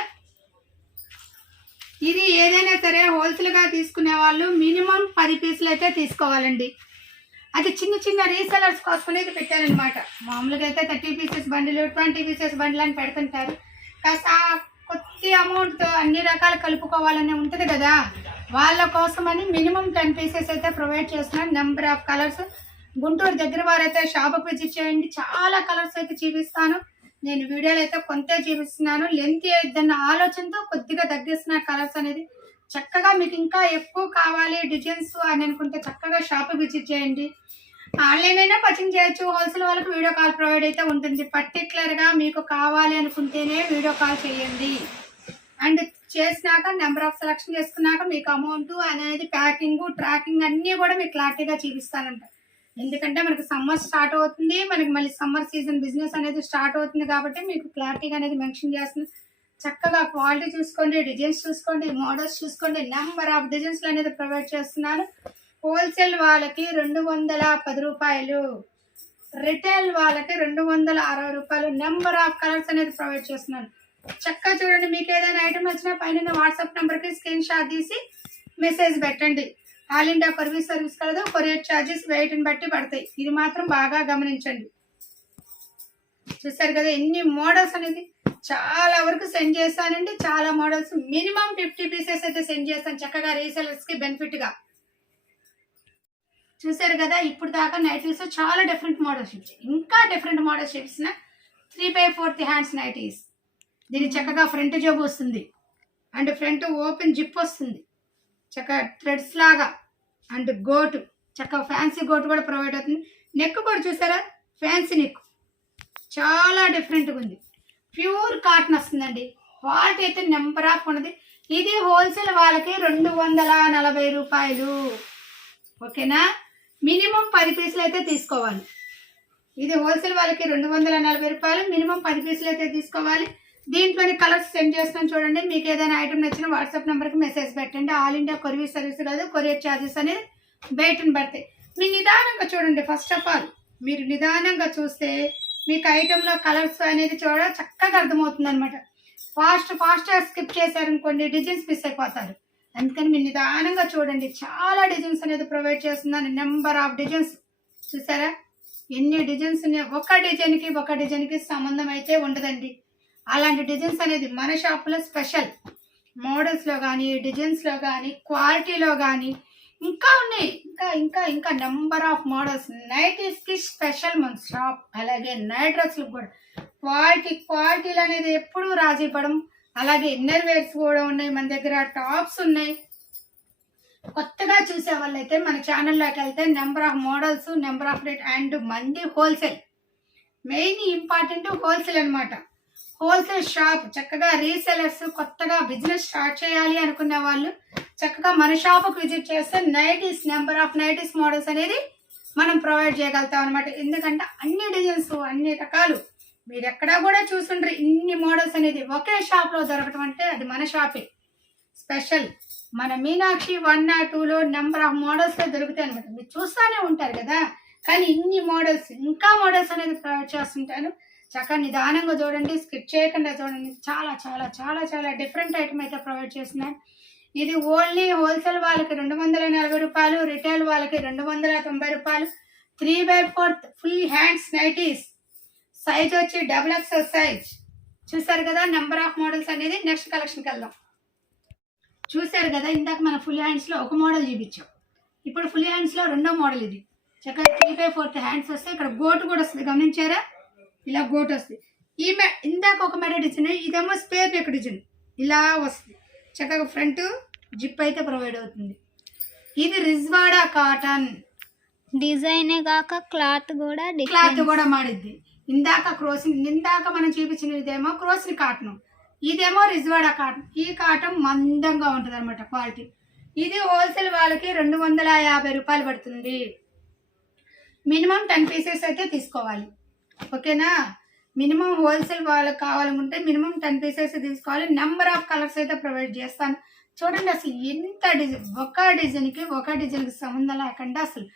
ఇది ఏదైనా సరే హోల్సేల్గా తీసుకునే వాళ్ళు మినిమం 10 పీసులు అయితే తీసుకోవాలండి. అది చిన్న చిన్న రీసెలర్స్ కోసం అనేది పెట్టారనమాట. మామూలుగా అయితే 30 పీసెస్ బండిలు, 20 పీసెస్ బండిలు అని పెడుతుంటారు. కాస్త కొద్ది అమౌంట్తో అన్ని రకాలు కలుపుకోవాలని ఉంటుంది కదా, వాళ్ళ కోసమని మినిమం 10 పీసెస్ అయితే ప్రొవైడ్ చేస్తున్నాను. Number of colours. గుంటూరు దగ్గర వారైతే షాప్కి విజిట్ చేయండి. చాలా కలర్స్ అయితే చూపిస్తాను. నేను వీడియోలో అయితే కొంతే చూపిస్తున్నాను, లెంత్ అయిద్దన్న ఆలోచనతో కొద్దిగా తగ్గిస్తున్న కలర్స్ అనేది. చక్కగా మీకు ఇంకా ఎక్కువ కావాలి డిజైన్స్ అని అనుకుంటే చక్కగా షాప్కి విజిట్ చేయండి. ఆన్లైన్ అయినా పర్చేజ్ చేయొచ్చు. హోల్సేల్ వాళ్ళకి వీడియో కాల్ ప్రొవైడ్ అయితే ఉంటుంది. పర్టికులర్గా మీకు కావాలి అనుకుంటేనే వీడియో కాల్ చేయండి. అండ్ చేసినాక నెంబర్ ఆఫ్ సెలెక్షన్ చేసుకున్నాక మీకు అమౌంట్ అనేది ప్యాకింగ్, ట్రాకింగ్ అన్నీ కూడా మీకు క్లారిటీగా చూపిస్తానంట. ఎందుకంటే మనకి సమ్మర్ స్టార్ట్ అవుతుంది, మనకి మళ్ళీ సమ్మర్ సీజన్ బిజినెస్ అనేది స్టార్ట్ అవుతుంది కాబట్టి మీకు క్లారిటీగా అనేది మెన్షన్ చేస్తుంది. చక్కగా క్వాలిటీ చూసుకోండి, డిజైన్స్ చూసుకోండి, మోడల్స్ చూసుకోండి. నెంబర్ ఆఫ్ డిజైన్స్లు అనేది ప్రొవైడ్ చేస్తున్నాను. హోల్సేల్ వాళ్ళకి 210 రూపాయలు, రిటైల్ వాళ్ళకి 260 రూపాయలు. నెంబర్ ఆఫ్ కలర్స్ అనేది ప్రొవైడ్ చేస్తున్నాను. చక్కగా చూడండి. మీకు ఏదైనా ఐటమ్ వచ్చినా పైన వాట్సాప్ నెంబర్కి స్క్రీన్ షాట్ తీసి మెసేజ్ పెట్టండి. ఆల్ ఇండియా కొరియర్ సర్వీస్ కలదు, కొరియర్ ఛార్జెస్ వెయిట్ని బట్టి పడతాయి. ఇది మాత్రం బాగా గమనించండి. చూసారు కదా ఎన్ని మోడల్స్ అనేది చాలా వరకు సెండ్ చేస్తానండి. చాలా మోడల్స్ మినిమం 50 పీసెస్ అయితే సెండ్ చేస్తాను చక్కగా రీసెలర్స్కి బెనిఫిట్గా. చూసారు కదా ఇప్పుడు దాకా నైటీస్ చాలా డిఫరెంట్ మోడల్స్ ఇచ్చాయి. ఇంకా డిఫరెంట్ మోడల్స్ చూపిస్తున్న 3/4 హ్యాండ్స్ నైటీస్. దీని చక్కగా ఫ్రంట్ జోబు వస్తుంది, అండ్ ఫ్రంట్ ఓపెన్ జిప్ వస్తుంది, చక్కగా థ్రెడ్స్ లాగా. అండ్ గోటు చక్కగా ఫ్యాన్సీ గోటు కూడా ప్రొవైడ్ అవుతుంది. నెక్ కూడా చూసారా ఫ్యాన్సీ నెక్, చాలా డిఫరెంట్గా ఉంది. ప్యూర్ కాటన్ వస్తుందండి. క్వాలిటీ అయితే నెంబర్ ఆఫ్ ఉన్నది. ఇది హోల్సేల్ వాళ్ళకి 240 రూపాయలు. ఓకేనా? మినిమం 10 పీసులు అయితే తీసుకోవాలి. ఇది హోల్సేల్ వాళ్ళకి 240 రూపాయలు, మినిమం 10 పీసులు అయితే తీసుకోవాలి. దీంట్లోని కలర్స్ సెండ్ చేస్తున్నాను చూడండి. మీకు ఏదైనా ఐటమ్ నచ్చిన వాట్సాప్ నెంబర్కి మెసేజ్ పెట్టండి. ఆల్ ఇండియా కొరియర్ సర్వీస్ కాదు, కొరియర్ ఛార్జెస్ అనేది బయటను పడతాయి. మీరు నిదానంగా చూడండి. ఫస్ట్ ఆఫ్ ఆల్ మీరు నిదానంగా చూస్తే మీకు ఐటెంలో కలర్స్ అనేది చక్కగా అర్థమవుతుంది అనమాట. ఫాస్ట్గా స్కిప్ చేశారనుకోండి డిజైన్స్ మిస్ అయిపోతారు. అందుకని మీరు నిదానంగా చూడండి. చాలా డిజైన్స్ అనేది ప్రొవైడ్ చేస్తున్నాను. నెంబర్ ఆఫ్ డిజైన్స్ చూసారా ఎన్ని డిజైన్స్ ఉన్నాయి. ఒక డిజైన్కి సంబంధం అయితే ఉండదండి. అలాంటి డిజైన్స్ అనేది మన షాప్లో స్పెషల్. మోడల్స్లో కానీ, డిజైన్స్లో కానీ, క్వాలిటీలో కానీ ఇంకా ఉన్నాయి. ఇంకా ఇంకా నెంబర్ ఆఫ్ మోడల్స్. నైటీస్కి స్పెషల్ మన షాప్. అలాగే నైట్ డ్రెస్లకు కూడా క్వాలిటీలు అనేది ఎప్పుడూ రాజీ పడం. అలాగే ఇన్నర్ వేర్స్ కూడా ఉన్నాయి మన దగ్గర, టాప్స్ ఉన్నాయి. కొత్తగా చూసే వాళ్ళైతే మన ఛానల్లోకి వెళ్తే number of models, number of rate and మంది హోల్సేల్. మెయిన్ ఇంపార్టెంట్ హోల్సేల్ అనమాట. హోల్సేల్ షాప్ చక్కగా రీసెలర్స్ కొత్తగా బిజినెస్ స్టార్ట్ చేయాలి అనుకునే వాళ్ళు చక్కగా మన షాప్కి విజిట్ చేస్తే nighties, number of nighties models అనేది మనం ప్రొవైడ్ చేయగలుగుతాం అనమాట. ఎందుకంటే అన్ని డిజైన్స్, అన్ని రకాలు మీరు ఎక్కడా కూడా చూసుండ్రు. ఇన్ని మోడల్స్ అనేది ఒకే షాప్లో దొరకటం అంటే అది మన షాపే స్పెషల్. మన మీనాక్షి 1 or 2లో నెంబర్ ఆఫ్ మోడల్స్లో దొరుకుతాయి అనమాట. మీరు చూస్తూనే ఉంటారు కదా, కానీ ఇన్ని మోడల్స్, ఇంకా మోడల్స్ అనేది ప్రొవైడ్ చేస్తుంటాను. చక్కగా నిదానంగా చూడండి, స్కిప్ చేయకుండా చూడండి. చాలా చాలా చాలా చాలా డిఫరెంట్ ఐటమ్ అయితే ప్రొవైడ్ చేస్తున్నాను. ఇది ఓన్లీ హోల్సేల్ వాళ్ళకి 240 రూపాయలు, రిటైల్ వాళ్ళకి 290 రూపాయలు. 3/4 ఫుల్ హ్యాండ్స్ నైటీస్. సైజ్ వచ్చి XXL సైజ్. చూసారు కదా నెంబర్ ఆఫ్ మోడల్స్ అనేది. నెక్స్ట్ కలెక్షన్కి వెళ్దాం. చూసారు కదా ఇందాక మన ఫుల్ హ్యాండ్స్లో ఒక మోడల్ చూపించాం. ఇప్పుడు ఫుల్ హ్యాండ్స్లో రెండో మోడల్ ఇది. చక్కగా 3/4 హ్యాండ్స్ వస్తాయి. ఇక్కడ గోటు కూడా వస్తుంది, గమనించారా? ఇలా గోటు వస్తుంది. ఇందాక ఒక మెడ డిజైన్, ఇదేమో స్పేర్ నెక్ డిజైన్ ఇలా వస్తుంది. చక్కగా ఫ్రంట్ జిప్ అయితే ప్రొవైడ్ అవుతుంది. ఇది రిజ్వాడా కాటన్ డిజైనే కాక క్లాత్ కూడా మాడిద్ది. ఇందాక మనం చూపించిన ఇదేమో క్రోసిన్ కాటన్, ఇదేమో రిజ్వాడా కాటన్. ఈ కాటన్ మందంగా ఉంటుంది అనమాట క్వాలిటీ. ఇది హోల్సేల్ వాళ్ళకి 250 రూపాయలు పడుతుంది. మినిమం 10 పీసెస్ అయితే తీసుకోవాలి, ఓకేనా? మినిమం హోల్సేల్ వాళ్ళకి కావాలనుకుంటే మినిమం 10 పీసెస్ తీసుకోవాలి. నెంబర్ ఆఫ్ కలర్స్ అయితే ప్రొవైడ్ చేస్తాను. చూడండి అసలు ఎంత డిజైన్, ఒక డిజైన్కి సంబంధం లేకుండా అసలు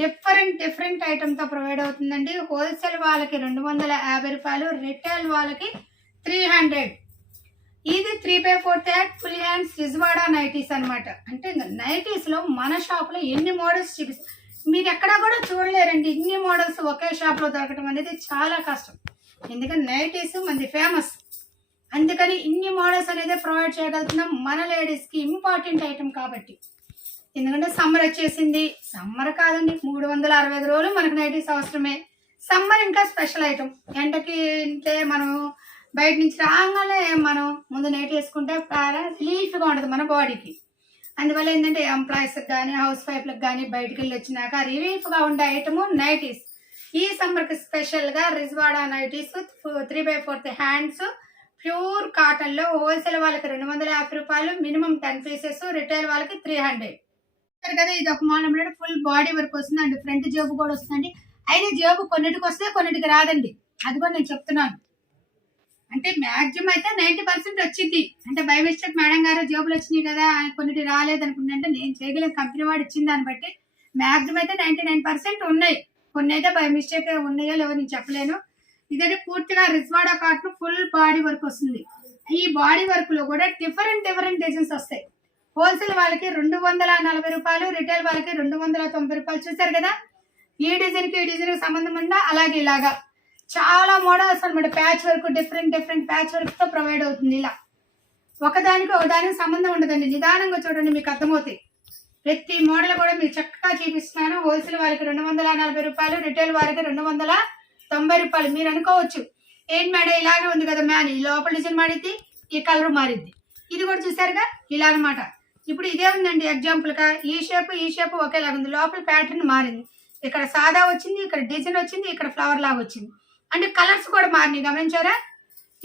డిఫరెంట్ ఐటమ్తో ప్రొవైడ్ అవుతుందండి. హోల్సేల్ వాళ్ళకి 250 రూపాయలు, రిటైల్ వాళ్ళకి 300. ఇది 3/4 ఫుల్ హ్యాండ్స్ రిజ్వాడా నైటీస్ అనమాట. అంటే నైటీస్లో మన షాప్లో ఎన్ని మోడల్స్ చూపిస్తాం మీరు ఎక్కడా కూడా చూడలేరండి. ఇన్ని మోడల్స్ ఒకే షాప్లో దొరకడం అనేది చాలా కష్టం. ఎందుకంటే నైటీస్ మనది ఫేమస్, అందుకని ఇన్ని మోడల్స్ అనేది ప్రొవైడ్ చేయగలుగుతున్నాం. మన లేడీస్కి ఇంపార్టెంట్ ఐటమ్ కాబట్టి. ఎందుకంటే సమ్మర్ వచ్చేసింది, సమ్మర్ కాదండి 365 రోజులు మనకు నైటీస్ అవసరమే. సమ్మర్ ఇంకా స్పెషల్ ఐటమ్. ఎండకి అంటే మనం బయట నుంచి రాగానే మనం ముందు నైట్ వేసుకుంటే రిలీఫ్గా ఉంటుంది మన బాడీకి. అందువల్ల ఏంటంటే ఎంప్లాయీస్కి కానీ హౌస్ వైఫ్లకు కానీ బయటకు వెళ్ళి వచ్చినాక రిలీఫ్గా ఉండే ఐటము నైటీస్. ఈ సమ్మర్కి స్పెషల్గా రిజ్వాడా నైటీస్ 3/4 హ్యాండ్స్ ప్యూర్ కాటన్లో హోల్సేల్ వాళ్ళకి 250 రూపాయలు, మినిమం 10 పీసెస్, రిటైల్ వాళ్ళకి 300 కదా. ఇది ఒక మోడల్ ఫుల్ బాడీ వర్క్ వస్తుంది అండి. ఫ్రంట్ జేబు కూడా వస్తుందండి. అయితే జేబు కొన్నిటికి వస్తే కొన్నిటికి రాదండి, అది కూడా నేను చెప్తున్నాను. అంటే మ్యాక్సిమం అయితే 90% వచ్చింది. అంటే బై మిస్టేక్ మేడం గారు జేబులు వచ్చినాయి కదా కొన్నిటి రాలేదు అనుకుంటే అంటే నేను చేయగలిగిన కంపెనీ వాడు ఇచ్చిన దాన్ని బట్టి మ్యాక్సిమం అయితే 99% ఉన్నాయి. కొన్ని అయితే బై మిస్టేక్ ఉన్నాయో లేవో నేను చెప్పలేను. ఇదంటే పూర్తిగా రిజ్వాడా కాటన్ ఫుల్ బాడీ వర్క్ వస్తుంది. ఈ బాడీ వర్క్ లో కూడా డిఫరెంట్ డిజైన్స్ వస్తాయి. హోల్సేల్ వాళ్ళకి 240 రూపాయలు, రిటైల్ వాళ్ళకి 290 రూపాయలు. చూసారు కదా ఈ డిజైన్ కి సంబంధం ఉందా? అలాగే ఇలాగా చాలా మోడల్స్ అనమాట. Patch work, different patch work తో ప్రొవైడ్ అవుతుంది. ఇలా ఒకదానికి సంబంధం ఉండదండి. నిదానంగా చూడండి, మీకు అర్థమవుతాయి. ప్రతి మోడల్ కూడా మీరు చక్కగా చూపిస్తున్నాను. హోల్సేల్ వాళ్ళకి 240 రూపాయలు, రిటైల్ వాళ్ళకి 290 రూపాయలు. మీరు అనుకోవచ్చు ఏంటి మేడం ఇలాగే ఉంది కదా మ్యాన్, ఈ లోపల డిజైన్ మారిద్ది, ఈ కలర్ మారిద్ది. ఇది కూడా చూసారుగా ఇలా అనమాట. ఇప్పుడు ఇదే ఉందండి ఎగ్జాంపుల్గా, ఈ షేప్ ఒకేలాగా ఉంది, లోపల ప్యాటర్న్ మారింది. ఇక్కడ సాదా వచ్చింది, ఇక్కడ డిజైన్ వచ్చింది, ఇక్కడ ఫ్లవర్ లాగా వచ్చింది. అంటే కలర్స్ కూడా మారినాయి, గమనించారా?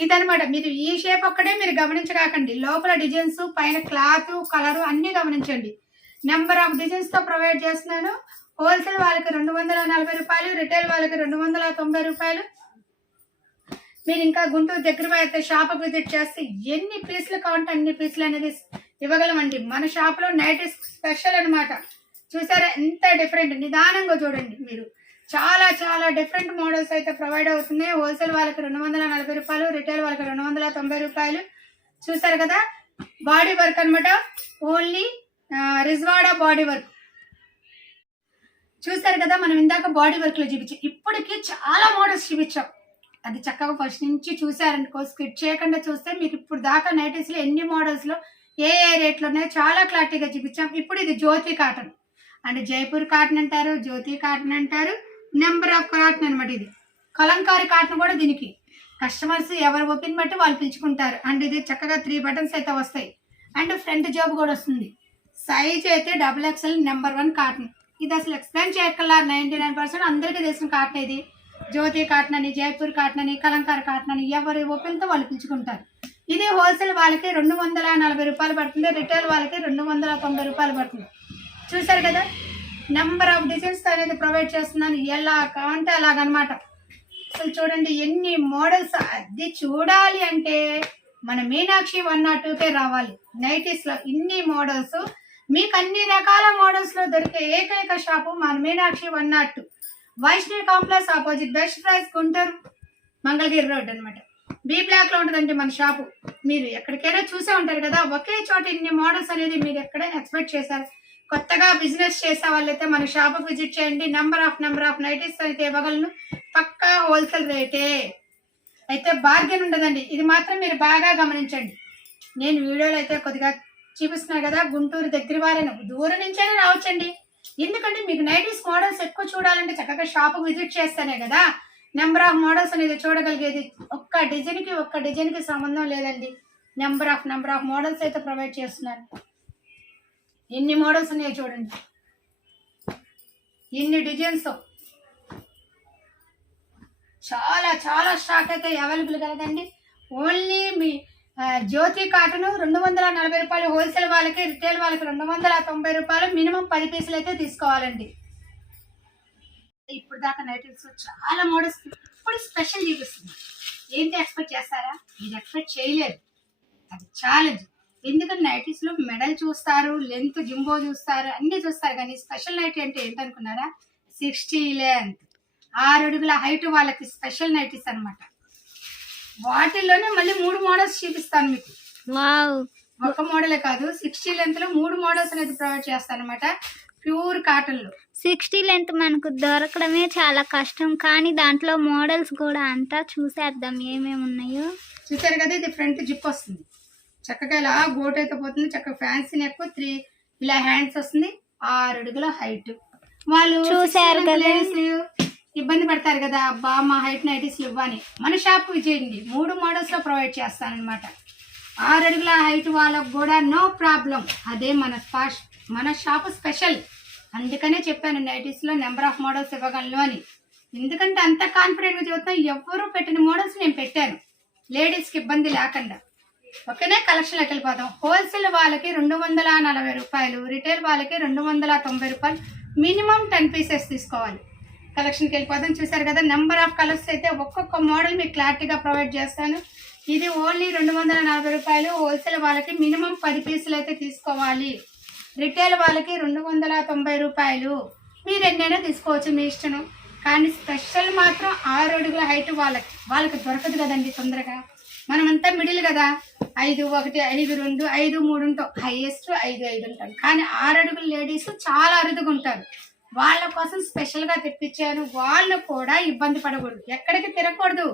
ఇదనమాట. మీరు ఈ షేప్ ఒక్కటే మీరు గమనించకాకండి, లోపల డిజైన్స్, పైన క్లాత్, కలర్ అన్నీ గమనించండి. నెంబర్ ఆఫ్ డిజైన్స్ తో ప్రొవైడ్ చేస్తున్నాను. హోల్సేల్ వాళ్ళకి 240 రూపాయలు, రిటైల్ వాళ్ళకి 290 రూపాయలు. మీరు ఇంకా గుంటూరు దగ్గర అయితే షాప్ విజిట్ చేస్తే ఎన్ని పీసులు కావాలంటే అన్ని పీసులు అనేది ఇవ్వగలమండి. మన షాప్ లో నైటీస్ స్పెషల్ అనమాట. చూసారా ఎంత డిఫరెంట్, నిదానంగా చూడండి మీరు. చాలా డిఫరెంట్ మోడల్స్ అయితే ప్రొవైడ్ అవుతున్నాయి. హోల్సేల్ వాళ్ళకి 240 రూపాయలు, రిటైల్ వాళ్ళకి 290 రూపాయలు. చూసారు కదా బాడీ వర్క్ అనమాట, ఓన్లీ రిజ్వాడా బాడీ వర్క్. చూసారు కదా మనం ఇందాక బాడీ వర్క్ లో చూపించాం, ఇప్పటికి చాలా మోడల్స్ చూపించాం. అది చక్కగా ఫస్ట్ నుంచి చూసారనుకో, స్కిప్ చేయకుండా చూస్తే మీకు ఇప్పుడు దాకా నైటీస్ లో ఎన్ని మోడల్స్ లో ఏ రేట్లో ఉన్నాయో చాలా క్లారిటీగా చూపించాం. ఇప్పుడు ఇది జ్యోతి కాటన్ అంటే జైపూర్ కాటన్ అంటారు, జ్యోతి కాటన్ అంటారు, నెంబర్ ఆఫ్ కాటన్ అనమాట. ఇది కలంకారీ కాటన్ కూడా. దీనికి కస్టమర్స్ ఎవరు ఒపీనియన్ బట్టి వాళ్ళు పిలుచుకుంటారు. అండ్ ఇది చక్కగా 3 బటన్స్ అయితే వస్తాయి. అండ్ ఫ్రంట్ జాబ్ కూడా వస్తుంది. సైజ్ అయితే XXL నెంబర్ 1 కాటన్. ఇది అసలు ఎక్స్ప్లెయిన్ చేయక్కర్లా, 99% అందరికీ తెలిసిన కాటన్. ఇది జ్యోతి కాటన్ అని, జైపూర్ కాటన్ అని, కలంకారీ కాటన్ అని ఎవరి ఒపీనియన్తో వాళ్ళు పిలుచుకుంటారు. ఇది హోల్సేల్ వాళ్ళకి 240 రూపాయలు పడుతుంది, రిటైల్ వాళ్ళకి 290 రూపాయలు పడుతుంది. చూసారు కదా నెంబర్ ఆఫ్ డిజైన్స్ అనేది ప్రొవైడ్ చేస్తున్నాను. ఎలా కావాలంటే అలాగనమాట. అసలు చూడండి ఎన్ని మోడల్స్. అది చూడాలి అంటే మన మీనాక్షి 102కే రావాలి. నైటీస్ లో ఇన్ని మోడల్స్, మీకు అన్ని రకాల మోడల్స్ లో దొరికే ఏకైక షాపు మన Meenakshi 102, Vaishnavi complex opposite, best price, Guntur Mangalagiri road అనమాట. బి బ్లాక్ లో ఉంటుందండి మన షాపు. మీరు ఎక్కడికైనా చూసే ఉంటారు కదా, ఒకే చోట ఇన్ని మోడల్స్ అనేది మీరు ఎక్కడైనా ఎక్స్పెక్ట్ చేశారు. కొత్తగా బిజినెస్ చేసే వాళ్ళైతే మన షాప్ విజిట్ చేయండి. నెంబర్ ఆఫ్ నైటీస్ అయితే ఇవ్వగలను. పక్కా హోల్సేల్ రేటే. అయితే బార్గెన్ ఉండదండి. ఇది మాత్రం మీరు బాగా గమనించండి. నేను వీడియోలో అయితే కొద్దిగా చూపిస్తున్నాను కదా, గుంటూరు దగ్గర వారైనా దూరం నుంచైనా రావచ్చండి. ఎందుకంటే మీకు నైటీస్ మోడల్స్ ఎక్కువ చూడాలంటే చక్కగా షాప్కి విజిట్ చేస్తేనే కదా నెంబర్ ఆఫ్ మోడల్స్ అనేది చూడగలిగేది. ఒక్క డిజైన్కి సంబంధం లేదండి. నెంబర్ ఆఫ్ మోడల్స్ అయితే ప్రొవైడ్ చేస్తున్నారు. ఎన్ని మోడల్స్ ఉన్నాయో చూడండి, ఎన్ని డిజైన్స్. చాలా చాలా స్టాక్ అయితే అవైలబుల్ కలదండి. ఓన్లీ మీ జ్యోతి కాటన్ 240 రూపాయలు హోల్సేల్ వాళ్ళకి, రిటైల్ వాళ్ళకి 290 రూపాయలు, మినిమం 10 పీసులు అయితే తీసుకోవాలండి. ఇప్పుడు దాకా నైటీస్ చాలా మోడల్స్ ఇప్పుడు స్పెషల్ చూపిస్తుంది. ఏంటి ఎక్స్పెక్ట్ చేస్తారా? మీరు ఎక్స్పెక్ట్ చేయలేదు, అది ఛాలెంజ్. ఎందుకంటే నైటీస్లో మెడల్ చూస్తారు, లెంత్ జింబో చూస్తారు, అన్నీ చూస్తారు. కానీ స్పెషల్ నైటీ అంటే ఏంటనుకున్నారా? 60 లెంత్, 6 అడుగుల హైట్ వాళ్ళకి స్పెషల్ నైటీస్ అనమాట. వాటిల్లోనే మళ్ళీ 3 మోడల్స్ చూపిస్తాను మీకు. వావ్, ఒక మోడలే కాదు, 60 లెంత్ లో 3 మోడల్స్ అనేది ప్రొవైడ్ చేస్తాను అనమాట. ప్యూర్ కాటన్ లో 60 లెంత్ మనకు దొరకడమే చాలా కష్టం, కానీ దాంట్లో మోడల్స్ కూడా అంతా చూసేద్దాం ఏమేమి ఉన్నాయో. చూసారు కదా, ఇది ఫ్రంట్ జిప్ వస్తుంది, చక్కగా ఇలా గోట్ అయితే పోతుంది, చక్కగా ఫ్యాన్సీ నెక్, 3 ఇలా హ్యాండ్స్ వస్తుంది, 6 అడుగుల హైట్. వాళ్ళు చూసారు కదా, ఇబ్బంది పడతారు కదా, అబ్బా మా హైట్ నైటీస్ ఇవ్వని, మన షాప్ విజయండి 3 మోడల్స్ లో ప్రొవైడ్ చేస్తానమాట. 6 అడుగుల హైట్ వాళ్ళకు కూడా నో ప్రాబ్లం. అదే మన షాప్ స్పెషల్. అందుకనే చెప్పాను నైటీస్ లో నెంబర్ ఆఫ్ మోడల్స్ ఇవ్వగలను అని. ఎందుకంటే అంత కాన్ఫిడెంట్ గా చెబుతున్నా, ఎవరు పెట్టిన మోడల్స్ నేను పెట్టాను లేడీస్ కి ఇబ్బంది లేకుండా. ఓకేనే, కలెక్షన్లోకి వెళ్ళిపోతాం. హోల్సేల్ వాళ్ళకి 240 రూపాయలు, రిటైల్ వాళ్ళకి 290 రూపాయలు, మినిమం 10 పీసెస్ తీసుకోవాలి. కలెక్షన్కి వెళ్ళిపోతాం. చూసారు కదా, నెంబర్ ఆఫ్ కలర్స్ అయితే ఒక్కొక్క మోడల్ మీకు క్లారిటీగా ప్రొవైడ్ చేస్తాను. ఇది ఓన్లీ 240 రూపాయలు. హోల్సేల్ వాళ్ళకి మినిమం 10 పీసులు అయితే తీసుకోవాలి. రిటైల్ వాళ్ళకి 290 రూపాయలు. మీరు ఎన్నైనా తీసుకోవచ్చు, మీ ఇష్టం. కానీ స్పెషల్ మాత్రం 6 అడుగుల హైట్ వాళ్ళకి దొరకదు కదండి తొందరగా. మనమంతా మిడిల్ కదా, 5'1", 5'2", 5'3" ఉంటాం, హైయెస్ట్ 5'5" ఉంటాం. కానీ 6 అడుగుల లేడీస్ చాలా అరుదుగా ఉంటారు. వాళ్ళ కోసం స్పెషల్గా తెప్పించాను. వాళ్ళు కూడా ఇబ్బంది పడకూడదు, ఎక్కడికి తిరగకూడదు,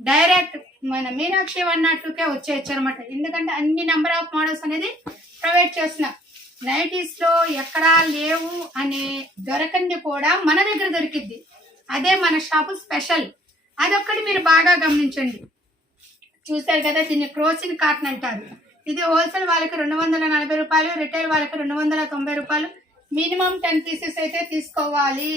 డైరెక్ట్ మన మీనాక్షి 102కే వచ్చేయచ్చు అనమాట. ఎందుకంటే అన్ని నెంబర్ ఆఫ్ మోడల్స్ అనేది ప్రొవైడ్ చేస్తున్నా. నైటీస్లో ఎక్కడా లేవు అనే దొరకంది కూడా మన దగ్గర దొరికిద్ది. అదే మన షాపు స్పెషల్. అదొక్కటి మీరు బాగా గమనించండి. చూసారు కదా, దీన్ని క్రోసిన్ కాటన్ అంటారు. ఇది హోల్సేల్ వాళ్ళకి 240 రూపాయలు, రిటైల్ వాళ్ళకి 290 రూపాయలు. మినిమం 10 పీసెస్ అయితే తీసుకోవాలి.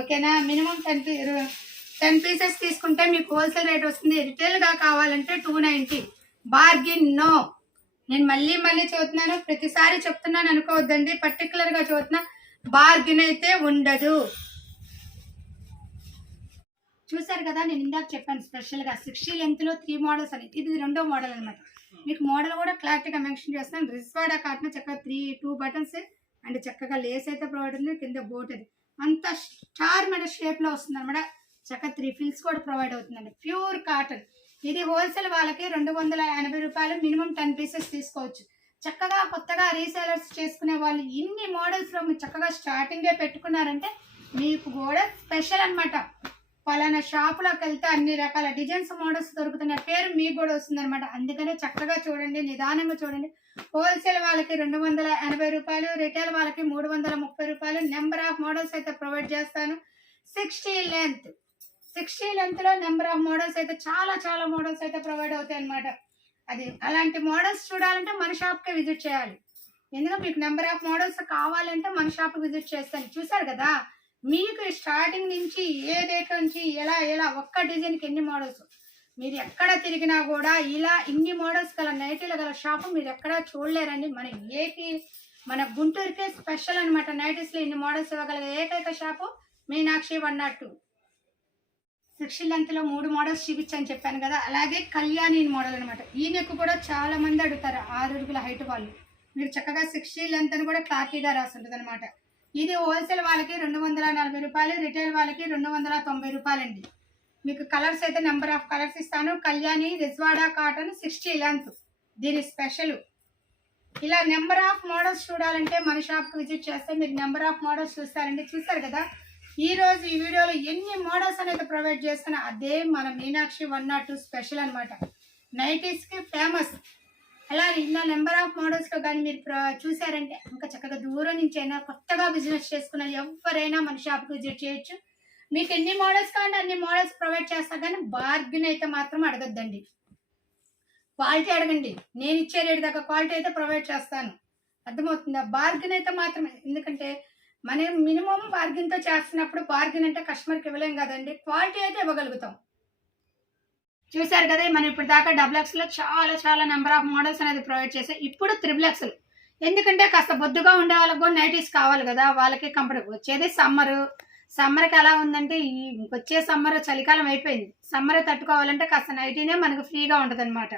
ఓకేనా, మినిమం 10 పీసెస్ తీసుకుంటే మీకు హోల్సేల్ రేట్ వస్తుంది. రిటైల్గా కావాలంటే 290. Bargain no. నేను మళ్ళీ చెబుతున్నాను, ప్రతిసారి చెప్తున్నాను అనుకోవద్దండి, పర్టికులర్గా చెబుతున్నా, బార్గిన్ అయితే ఉండదు. చూసారు కదా, నేను ఇందాక చెప్పాను స్పెషల్గా 60 లెంత్లో 3 మోడల్స్ అని. ఇది 2వ మోడల్ అనమాట. మీకు మోడల్ కూడా క్లారిటీగా మెన్షన్ చేస్తున్నాను. రిజ్వాడా కాటన్, చక్కగా 2 బటన్స్ అండ్ చక్కగా లేస్ అయితే ప్రొవైడ్ ఉంది. కింద బోట్ అది అంతా స్టార్ మెడల్ షేప్లో వస్తుంది అనమాట. చక్కగా 3 ఫిల్స్ కూడా ప్రొవైడ్ అవుతుందండి. Pure cotton. ఇది హోల్సేల్ వాళ్ళకి 280 రూపాయలు. మినిమం 10 పీసెస్ తీసుకోవచ్చు. చక్కగా కొత్తగా రీసేలర్స్ చేసుకునే వాళ్ళు ఇన్ని మోడల్స్లో మీరు చక్కగా స్టార్టింగే పెట్టుకున్నారంటే మీకు కూడా స్పెషల్ అనమాట. పలానా షాపులోకి వెళ్తే అన్ని రకాల డిజైన్స్, మోడల్స్ దొరుకుతున్న పేరు మీకు కూడా వస్తుంది అనమాట. అందుకనే చక్కగా చూడండి, నిదానంగా చూడండి. హోల్సేల్ వాళ్ళకి 280 రూపాయలు, రిటైల్ వాళ్ళకి 330 రూపాయలు. నెంబర్ ఆఫ్ మోడల్స్ అయితే ప్రొవైడ్ చేస్తాను. 60 లెంత్లో నెంబర్ ఆఫ్ మోడల్స్ అయితే చాలా మోడల్స్ అయితే ప్రొవైడ్ అవుతాయి అనమాట. అది అలాంటి మోడల్స్ చూడాలంటే మన షాప్కే విజిట్ చేయాలి. ఎందుకంటే మీకు నెంబర్ ఆఫ్ మోడల్స్ కావాలంటే మన షాప్కి విజిట్ చేస్తాను. చూసారు కదా, మీకు స్టార్టింగ్ నుంచి ఏ రేట్ నుంచి ఎలా ఒక్క డిజైన్కి ఎన్ని మోడల్స్. మీరు ఎక్కడ తిరిగినా కూడా ఇలా ఇన్ని మోడల్స్ గల నైటీలు గల షాపు మీరు ఎక్కడా చూడలేరండి. మన గుంటూరుకే స్పెషల్ అనమాట. నైటీస్లో ఇన్ని మోడల్స్ ఇవ్వగల ఏకైక షాపు మీనాక్షి 102. 60 లెంత్లో 3 మోడల్స్ చూపించని చెప్పాను కదా. అలాగే కళ్యాణి మోడల్ అనమాట. ఈ నెక్ కూడా చాలా మంది అడుగుతారు, 6 అడుగుల హైట్ వాళ్ళు. మీరు చక్కగా 60 లెంత్ అని కూడా క్లారిటీగా రాసి ఉంటుంది అనమాట. ఇది హోల్సేల్ వాళ్ళకి 240 రూపాయలు, రిటైల్ వాళ్ళకి 290 రూపాయలండి. మీకు కలర్స్ అయితే నెంబర్ ఆఫ్ కలర్స్ ఇస్తాను. కళ్యాణి రిజ్వాడా కాటన్ 60 లెంత్, దీని స్పెషల్. ఇలా నెంబర్ ఆఫ్ మోడల్స్ చూడాలంటే మన షాప్కి విజిట్ చేస్తే మీరు నెంబర్ ఆఫ్ మోడల్స్ చూస్తారండి. చూస్తారు కదా, ఈ రోజు ఈ వీడియోలో ఎన్ని మోడల్స్ అనేది ప్రొవైడ్ చేస్తానో అదే మన మీనాక్షి 102 స్పెషల్ అనమాట. నైటీస్కి ఫేమస్. అలా ఇలా నెంబర్ ఆఫ్ మోడల్స్లో కానీ మీరు చూసారంటే ఇంకా చక్కగా దూరం నుంచి అయినా కొత్తగా బిజినెస్ చేసుకున్న ఎవరైనా మన షాప్కి విజిట్ చేయొచ్చు. మీకు ఎన్ని మోడల్స్ కావాలంటే అన్ని మోడల్స్ ప్రొవైడ్ చేస్తా, కానీ బార్గెన్ అయితే మాత్రం అడగద్దండి. క్వాలిటీ అడగండి. నేను ఇచ్చే రేటు దాకా క్వాలిటీ అయితే ప్రొవైడ్ చేస్తాను. అర్థమవుతుందా? బార్గెన్ అయితే మాత్రమే. ఎందుకంటే మనం మినిమం బార్గెన్తో చేస్తున్నప్పుడు బార్గెన్ అంటే కస్టమర్కి ఇవ్వలేం కదండి, క్వాలిటీ అయితే ఇవ్వగలుగుతాం. చూసారు కదా, మనం ఇప్పుడు దాకా డబుల్ చాలా చాలా నెంబర్ ఆఫ్ మోడల్స్ అనేది ప్రొవైడ్ చేసాం. ఇప్పుడు XXL. ఎందుకంటే కాస్త బొద్దుగా ఉండే వాళ్ళకి కూడా నైటీస్ కావాలి కదా, వాళ్ళకి కంఫర్టబుల్. వచ్చేది సమ్మర్కి ఎలా ఉందంటే వచ్చే సమ్మర్ చలికాలం అయిపోయింది. సమ్మర్ తట్టుకోవాలంటే కాస్త నైటీనే మనకు ఫ్రీగా ఉంటుంది అనమాట.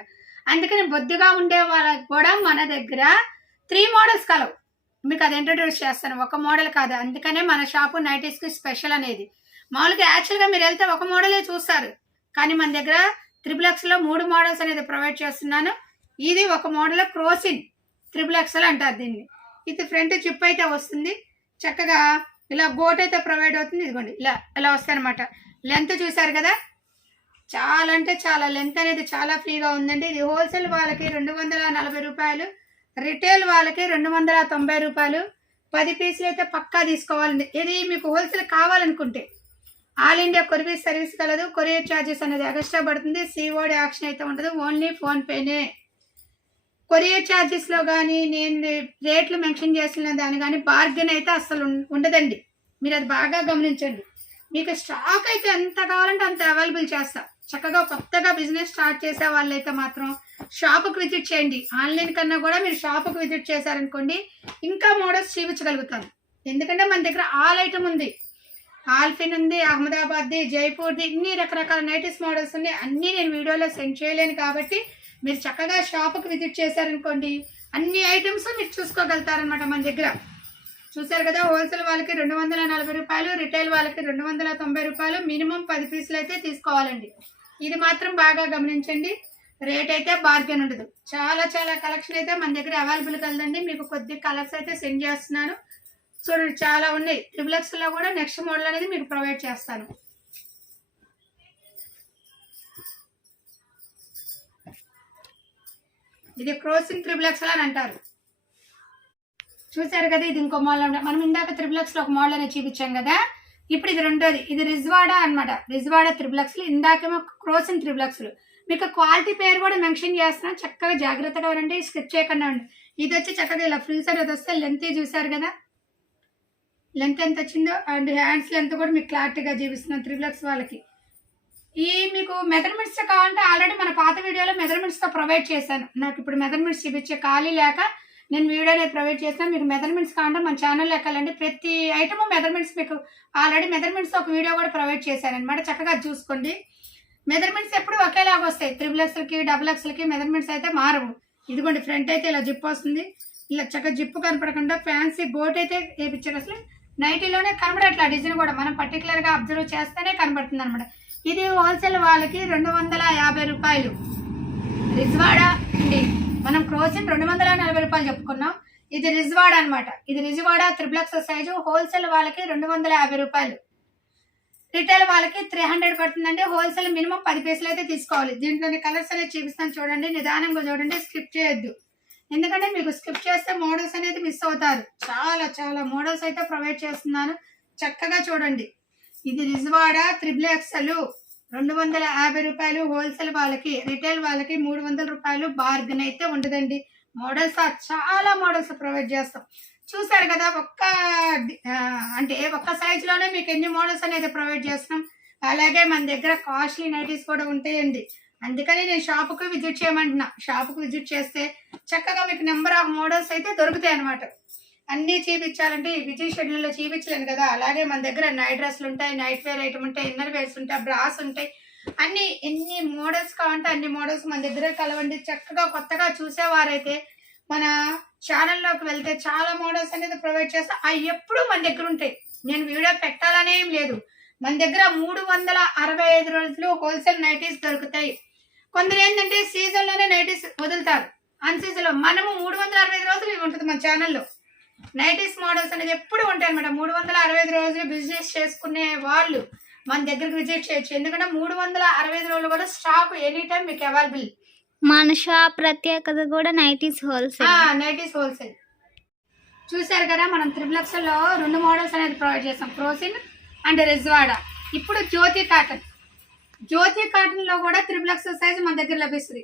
అందుకని బొద్దుగా ఉండే వాళ్ళకి కూడా మన దగ్గర 3 మోడల్స్ కలవు. మీకు అది ఇంట్రడ్యూస్ చేస్తాను, ఒక మోడల్ కాదు. అందుకనే మన షాపు నైటీస్కి స్పెషల్ అనేది. మామూలుగా యాక్చువల్గా మీరు వెళ్తే ఒక మోడలే చూస్తారు, కానీ మన దగ్గర XXLలో 3 మోడల్స్ అనేది ప్రొవైడ్ చేస్తున్నాను. ఇది ఒక మోడల్ క్రోసిన్ XXL అంటారు దీన్ని. ఇది ఫ్రంట్ జిప్ అయితే వస్తుంది, చక్కగా ఇలా గోట్ అయితే ప్రొవైడ్ అవుతుంది. ఇదిగోండి ఇలా వస్తాయి అనమాట. లెంత్ చూసారు కదా, చాలా అంటే చాలా లెంత్ అనేది చాలా ఫ్రీగా ఉందండి. ఇది హోల్సేల్ వాళ్ళకి 240 రూపాయలు, రిటైల్ వాళ్ళకి 290 రూపాయలు. 10 పీసులు అయితే పక్కా తీసుకోవాలండి. ఇది మీకు హోల్సేల్ కావాలనుకుంటే ఆల్ ఇండియా కొరియర్ సర్వీస్ కలదు. కొరియర్ ఛార్జెస్ అనేది ఎక్స్ట్రా పడుతుంది. సిఓడి యాక్షన్ అయితే ఉంటుంది, ఓన్లీ ఫోన్పేనే. కొరియర్ ఛార్జెస్లో కానీ నేను రేట్లు మెన్షన్ చేసిన దాని కానీ బార్గెన్ అయితే అసలు ఉండదండి. మీరు అది బాగా గమనించండి. మీకు స్టాక్ అయితే ఎంత కావాలంటే అంత అవైలబుల్ చేస్తా. చక్కగా కొత్తగా బిజినెస్ స్టార్ట్ చేసే వాళ్ళైతే మాత్రం షాపుకి విజిట్ చేయండి. ఆన్లైన్ కన్నా కూడా మీరు షాపుకి విజిట్ చేశారనుకోండి, ఇంకా మోడల్స్ చూపించగలుగుతాను. ఎందుకంటే మన దగ్గర ఆల్ ఐటమ్ ఉంది. ఆల్ఫిన్ ఉంది, అహ్మదాబాద్ది, జైపూర్ది, ఇన్ని రకరకాల నైటీస్ మోడల్స్ ఉన్నాయి. అన్నీ నేను వీడియోలో సెండ్ చేయలేను కాబట్టి మీరు చక్కగా షాపుకి విజిట్ చేశారనుకోండి, అన్ని ఐటమ్స్ మీరు చూసుకోగలుగుతారనమాట మన దగ్గర. చూసారు కదా, హోల్సేల్ వాళ్ళకి 240 రూపాయలు, రిటైల్ వాళ్ళకి 290 రూపాయలు. మినిమం 10 పీసులు అయితే తీసుకోవాలండి. ఇది మాత్రం బాగా గమనించండి. రేట్ అయితే బార్గెన్ ఉండదు. చాలా చాలా కలెక్షన్ అయితే మన దగ్గర అవైలబుల్ కలదండి. మీకు కొద్ది కలర్స్ అయితే సెండ్ చేస్తున్నాను. చూడండి, చాలా ఉన్నాయి. XXLలో కూడా నెక్స్ట్ మోడల్ అనేది మీకు ప్రొవైడ్ చేస్తాను. ఇది క్రోసింగ్ XXL అని అంటారు. చూసారు కదా, ఇది ఇంకో మోడల్. మనం ఇందాక XXLలో ఒక మోడల్ అనేది చూపించాం కదా, ఇప్పుడు ఇది రెండోది. ఇది రిజ్వాడా అనమాట. రిజ్వాడా XXL. ఇందాకేమో క్రోసింగ్ XXL. మీకు క్వాలిటీ పేరు కూడా మెన్షన్ చేస్తున్నాను, చక్కగా జాగ్రత్తగా ఉండండి, స్కిప్ చేయకుండా ఉండండి. ఇది వచ్చి చక్కగా ఇలా ఫ్రిల్స్ అనేది వస్తే లెంత్ చూసారు కదా, లెంత్ ఎంత వచ్చిందో. అండ్ హ్యాండ్స్ లెంత్ కూడా మీకు క్లారిటీగా చూపిస్తున్నాను XXL వాళ్ళకి. ఈ మీకు మెజర్మెంట్స్ కావాలంటే ఆల్రెడీ మన పాత వీడియోలో మెజర్మెంట్స్తో ప్రొవైడ్ చేశాను. నాకు ఇప్పుడు మెజర్మెంట్స్ చూపించే ఖాళీ లేక నేను వీడియోని ప్రొవైడ్ చేస్తాను. మీకు మెజర్మెంట్స్ కావాలంటే మన ఛానల్లో ఎక్కాలండి. ప్రతి ఐటమ్ మెజర్మెంట్స్ మీకు ఆల్రెడీ మెజర్మెంట్స్ ఒక వీడియో కూడా ప్రొవైడ్ చేశాను అనమాట. చక్కగా చూసుకోండి. మెజర్మెంట్స్ ఎప్పుడు ఒకేలాగా వస్తాయి. XXLకి XXLకి మెజర్మెంట్స్ అయితే మారవు. ఇదిగోండి, ఫ్రంట్ అయితే ఇలా జిప్ వస్తుంది. ఇలా చక్కగా జిప్పు కనపడకుండా ఫ్యాన్సీ గోట్ అయితే వేయించారు. అసలు నైటీలోనే కనబడట్లా డిజైన్ కూడా, మనం పర్టికులర్గా అబ్జర్వ్ చేస్తేనే కనబడుతుంది అనమాట. ఇది హోల్సేల్ వాళ్ళకి 250 రూపాయలు. రిజ్వాడా అండి. మనం క్రోసిన్ 240 రూపాయలు చెప్పుకున్నాం. ఇది రిజ్వాడా అనమాట. ఇది రిజ్వాడా XXL సైజు. హోల్సేల్ వాళ్ళకి 250 రూపాయలు, రిటైల్ వాళ్ళకి 300 పడుతుందండి. హోల్సేల్ మినిమం 10 పీసులు అయితే తీసుకోవాలి. దీంట్లోని కలర్స్ అనేది చూపిస్తాను, చూడండి, నిదానంగా చూడండి, స్కిప్ చేయొద్దు. ఎందుకంటే మీకు స్కిప్ చేస్తే మోడల్స్ అనేది మిస్ అవుతారు. చాలా చాలా మోడల్స్ అయితే ప్రొవైడ్ చేస్తున్నాను, చక్కగా చూడండి. ఇది రిజ్వాడా XXL 250 రూపాయలు హోల్సేల్ వాళ్ళకి, రిటైల్ వాళ్ళకి 300 రూపాయలు. బార్గెన్ అయితే ఉండదండి. మోడల్స్ చాలా మోడల్స్ ప్రొవైడ్ చేస్తాం. చూసారు కదా, ఒక్క సైజులోనే మీకు ఎన్ని మోడల్స్ అనేది ప్రొవైడ్ చేస్తున్నాం. అలాగే మన దగ్గర కాస్ట్లీ నైటీస్ కూడా ఉంటాయండి. అందుకని నేను షాపుకి విజిట్ చేయమంటున్నా. షాపుకి విజిట్ చేస్తే చక్కగా మీకు నెంబర్ ఆఫ్ మోడల్స్ అయితే దొరుకుతాయి అనమాట. అన్నీ చూపించాలంటే బిజీ షెడ్యూల్లో చూపించలేను కదా. అలాగే మన దగ్గర నైట్ డ్రెస్లు ఉంటాయి, నైట్ వేర్ ఐటమ్ ఉంటాయి, ఇన్నర్ వేర్స్ ఉంటాయి, బ్రాస్ ఉంటాయి. అన్ని ఎన్ని మోడల్స్ కావాలంటే అన్ని మోడల్స్ మన దగ్గర కలవండి. చక్కగా కొత్తగా చూసేవారైతే మన ఛానల్లోకి వెళ్తే చాలా మోడల్స్ అనేది ప్రొవైడ్ చేస్తా. అవి ఎప్పుడు మన దగ్గర ఉంటాయి. నేను వీడియో పెట్టాలనేం లేదు. మన దగ్గర 365 రోజులు హోల్సేల్ నైటీస్ దొరుకుతాయి. కొందరు ఏంటంటే సీజన్లోనే నైటీస్ వదులుతారు, అన్ సీజన్లో. మనము 365 రోజులు ఇవి ఉంటుంది మన ఛానల్లో. నైటీస్ మోడల్స్ అనేది ఎప్పుడు ఉంటాయి అనమాట. 365 రోజులు బిజినెస్ చేసుకునే వాళ్ళు మన దగ్గరికి విజిట్ చేయొచ్చు. ఎందుకంటే 365 రోజులు కూడా స్టాక్ ఎనీ టైం మీకు అవైలబుల్. మన షాప్ ప్రత్యేకత కూడా నైటీస్ హోల్సేల్. నైటీస్ హోల్సేల్ చూసారు కదా. మనం త్రిబులక్స్లో 2 మోడల్స్ అనేది ప్రొవైడ్ చేస్తాం, ప్రోసిన్ అండ్ రిజ్వాడా. ఇప్పుడు జ్యోతి కాటన్లో కూడా త్రిబులక్స్ సైజ్ మన దగ్గర లభిస్తుంది.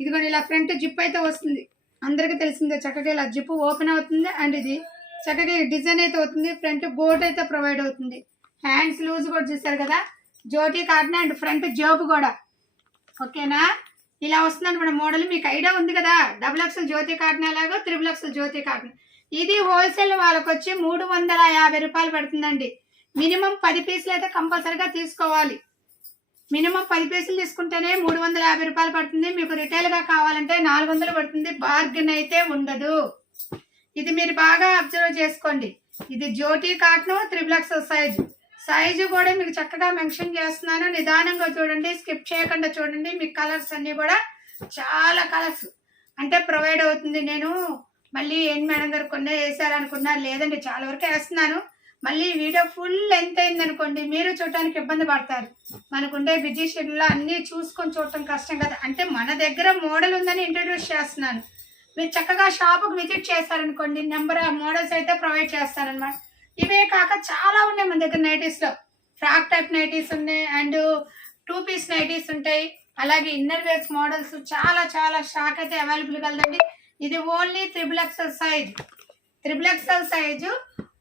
ఇదిగోండి ఇలా ఫ్రంట్ జిప్ అయితే వస్తుంది, అందరికీ తెలిసిందే. చక్కగా ఇలా జిప్ ఓపెన్ అవుతుంది అండ్ ఇది చక్కగా డిజైన్ అయితే అవుతుంది. ఫ్రంట్ బోట్ అయితే ప్రొవైడ్ అవుతుంది. హ్యాండ్స్ లూజ్ కూడా చూసారు కదా. జ్యోతి కాటన్ అండ్ ఫ్రంట్ జోబు కూడా ఓకేనా. ఇలా వస్తుంది అనమాట మోడల్. మీకు ఐడియా ఉంది కదా, XXL జ్యోతి కాటన్ ఎలాగో XXL జ్యోతి కాటన్. ఇది హోల్సేల్ వాళ్ళకి వచ్చి 350 రూపాయలు పడుతుందండి. మినిమం 10 పీసులు అయితే కంపల్సరీగా తీసుకోవాలి. మినిమం 10 పీసులు తీసుకుంటేనే 350 రూపాయలు పడుతుంది. మీకు రిటైల్గా కావాలంటే 400 పడుతుంది. బార్గెన్ అయితే ఉండదు. ఇది మీరు బాగా అబ్జర్వ్ చేసుకోండి. ఇది జ్యోతి కాటన్ XXL సైజు కూడా మీకు చక్కగా మెన్షన్ చేస్తున్నాను. నిదానంగా చూడండి, స్కిప్ చేయకుండా చూడండి. మీకు కలర్స్ అన్నీ కూడా చాలా కలర్స్ అంటే ప్రొవైడ్ అవుతుంది. నేను మళ్ళీ ఏంటి మేడం గారు కొన్ని వేసారనుకున్నారు, లేదండి చాలా వరకు వేస్తున్నాను. మళ్ళీ వీడియో ఫుల్ లెంత్ అయింది అనుకోండి, మీరు చూడటానికి ఇబ్బంది పడతారు. మనకుండే బిజీ షెడ్యూల్లో అన్నీ చూసుకొని చూడటం కష్టం కదా. అంటే మన దగ్గర మోడల్ ఉందని ఇంట్రడ్యూస్ చేస్తున్నాను. మీరు చక్కగా షాపుకి విజిట్ చేస్తారనుకోండి, నెంబర్ ఆఫ్ మోడల్స్ అయితే ప్రొవైడ్ చేస్తారనమాట. ఇవే కాక చాలా ఉన్నాయి మన దగ్గర నైటీస్లో. ఫ్రాక్ టైప్ నైటీస్ ఉన్నాయి అండ్ 2 పీస్ నైటీస్ ఉంటాయి. అలాగే ఇన్నర్ వేర్స్ మోడల్స్ చాలా చాలా స్టాక్ అయితే అవైలబుల్ కలదండి. ఇది ఓన్లీ XXL సైజు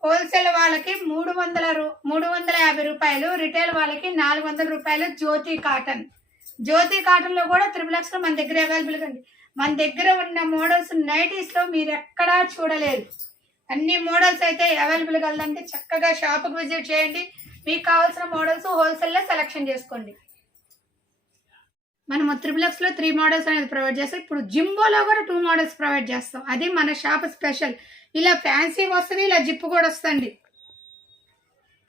హోల్సేల్ వాళ్ళకి 350 రూపాయలు, రిటైల్ వాళ్ళకి 400 రూపాయలు. జ్యోతి కాటన్లో కూడా XXL మన దగ్గర అవైలబుల్ అండి. మన దగ్గర ఉన్న మోడల్స్ నైటీస్లో మీరు ఎక్కడా చూడలేరు. అన్ని మోడల్స్ అయితే అవైలబుల్ కలదండి. చక్కగా షాప్కి విజిట్ చేయండి. మీకు కావాల్సిన మోడల్స్ హోల్సేల్లో సెలెక్షన్ చేసుకోండి. మనం XXL 3 మోడల్స్ అనేది ప్రొవైడ్ చేస్తాం. ఇప్పుడు జింబోలో కూడా 2 మోడల్స్ ప్రొవైడ్ చేస్తాం. అది మన షాప్ స్పెషల్. ఇలా ఫ్యాన్సీ వస్తుంది, ఇలా జిప్పు కూడా వస్తుంది.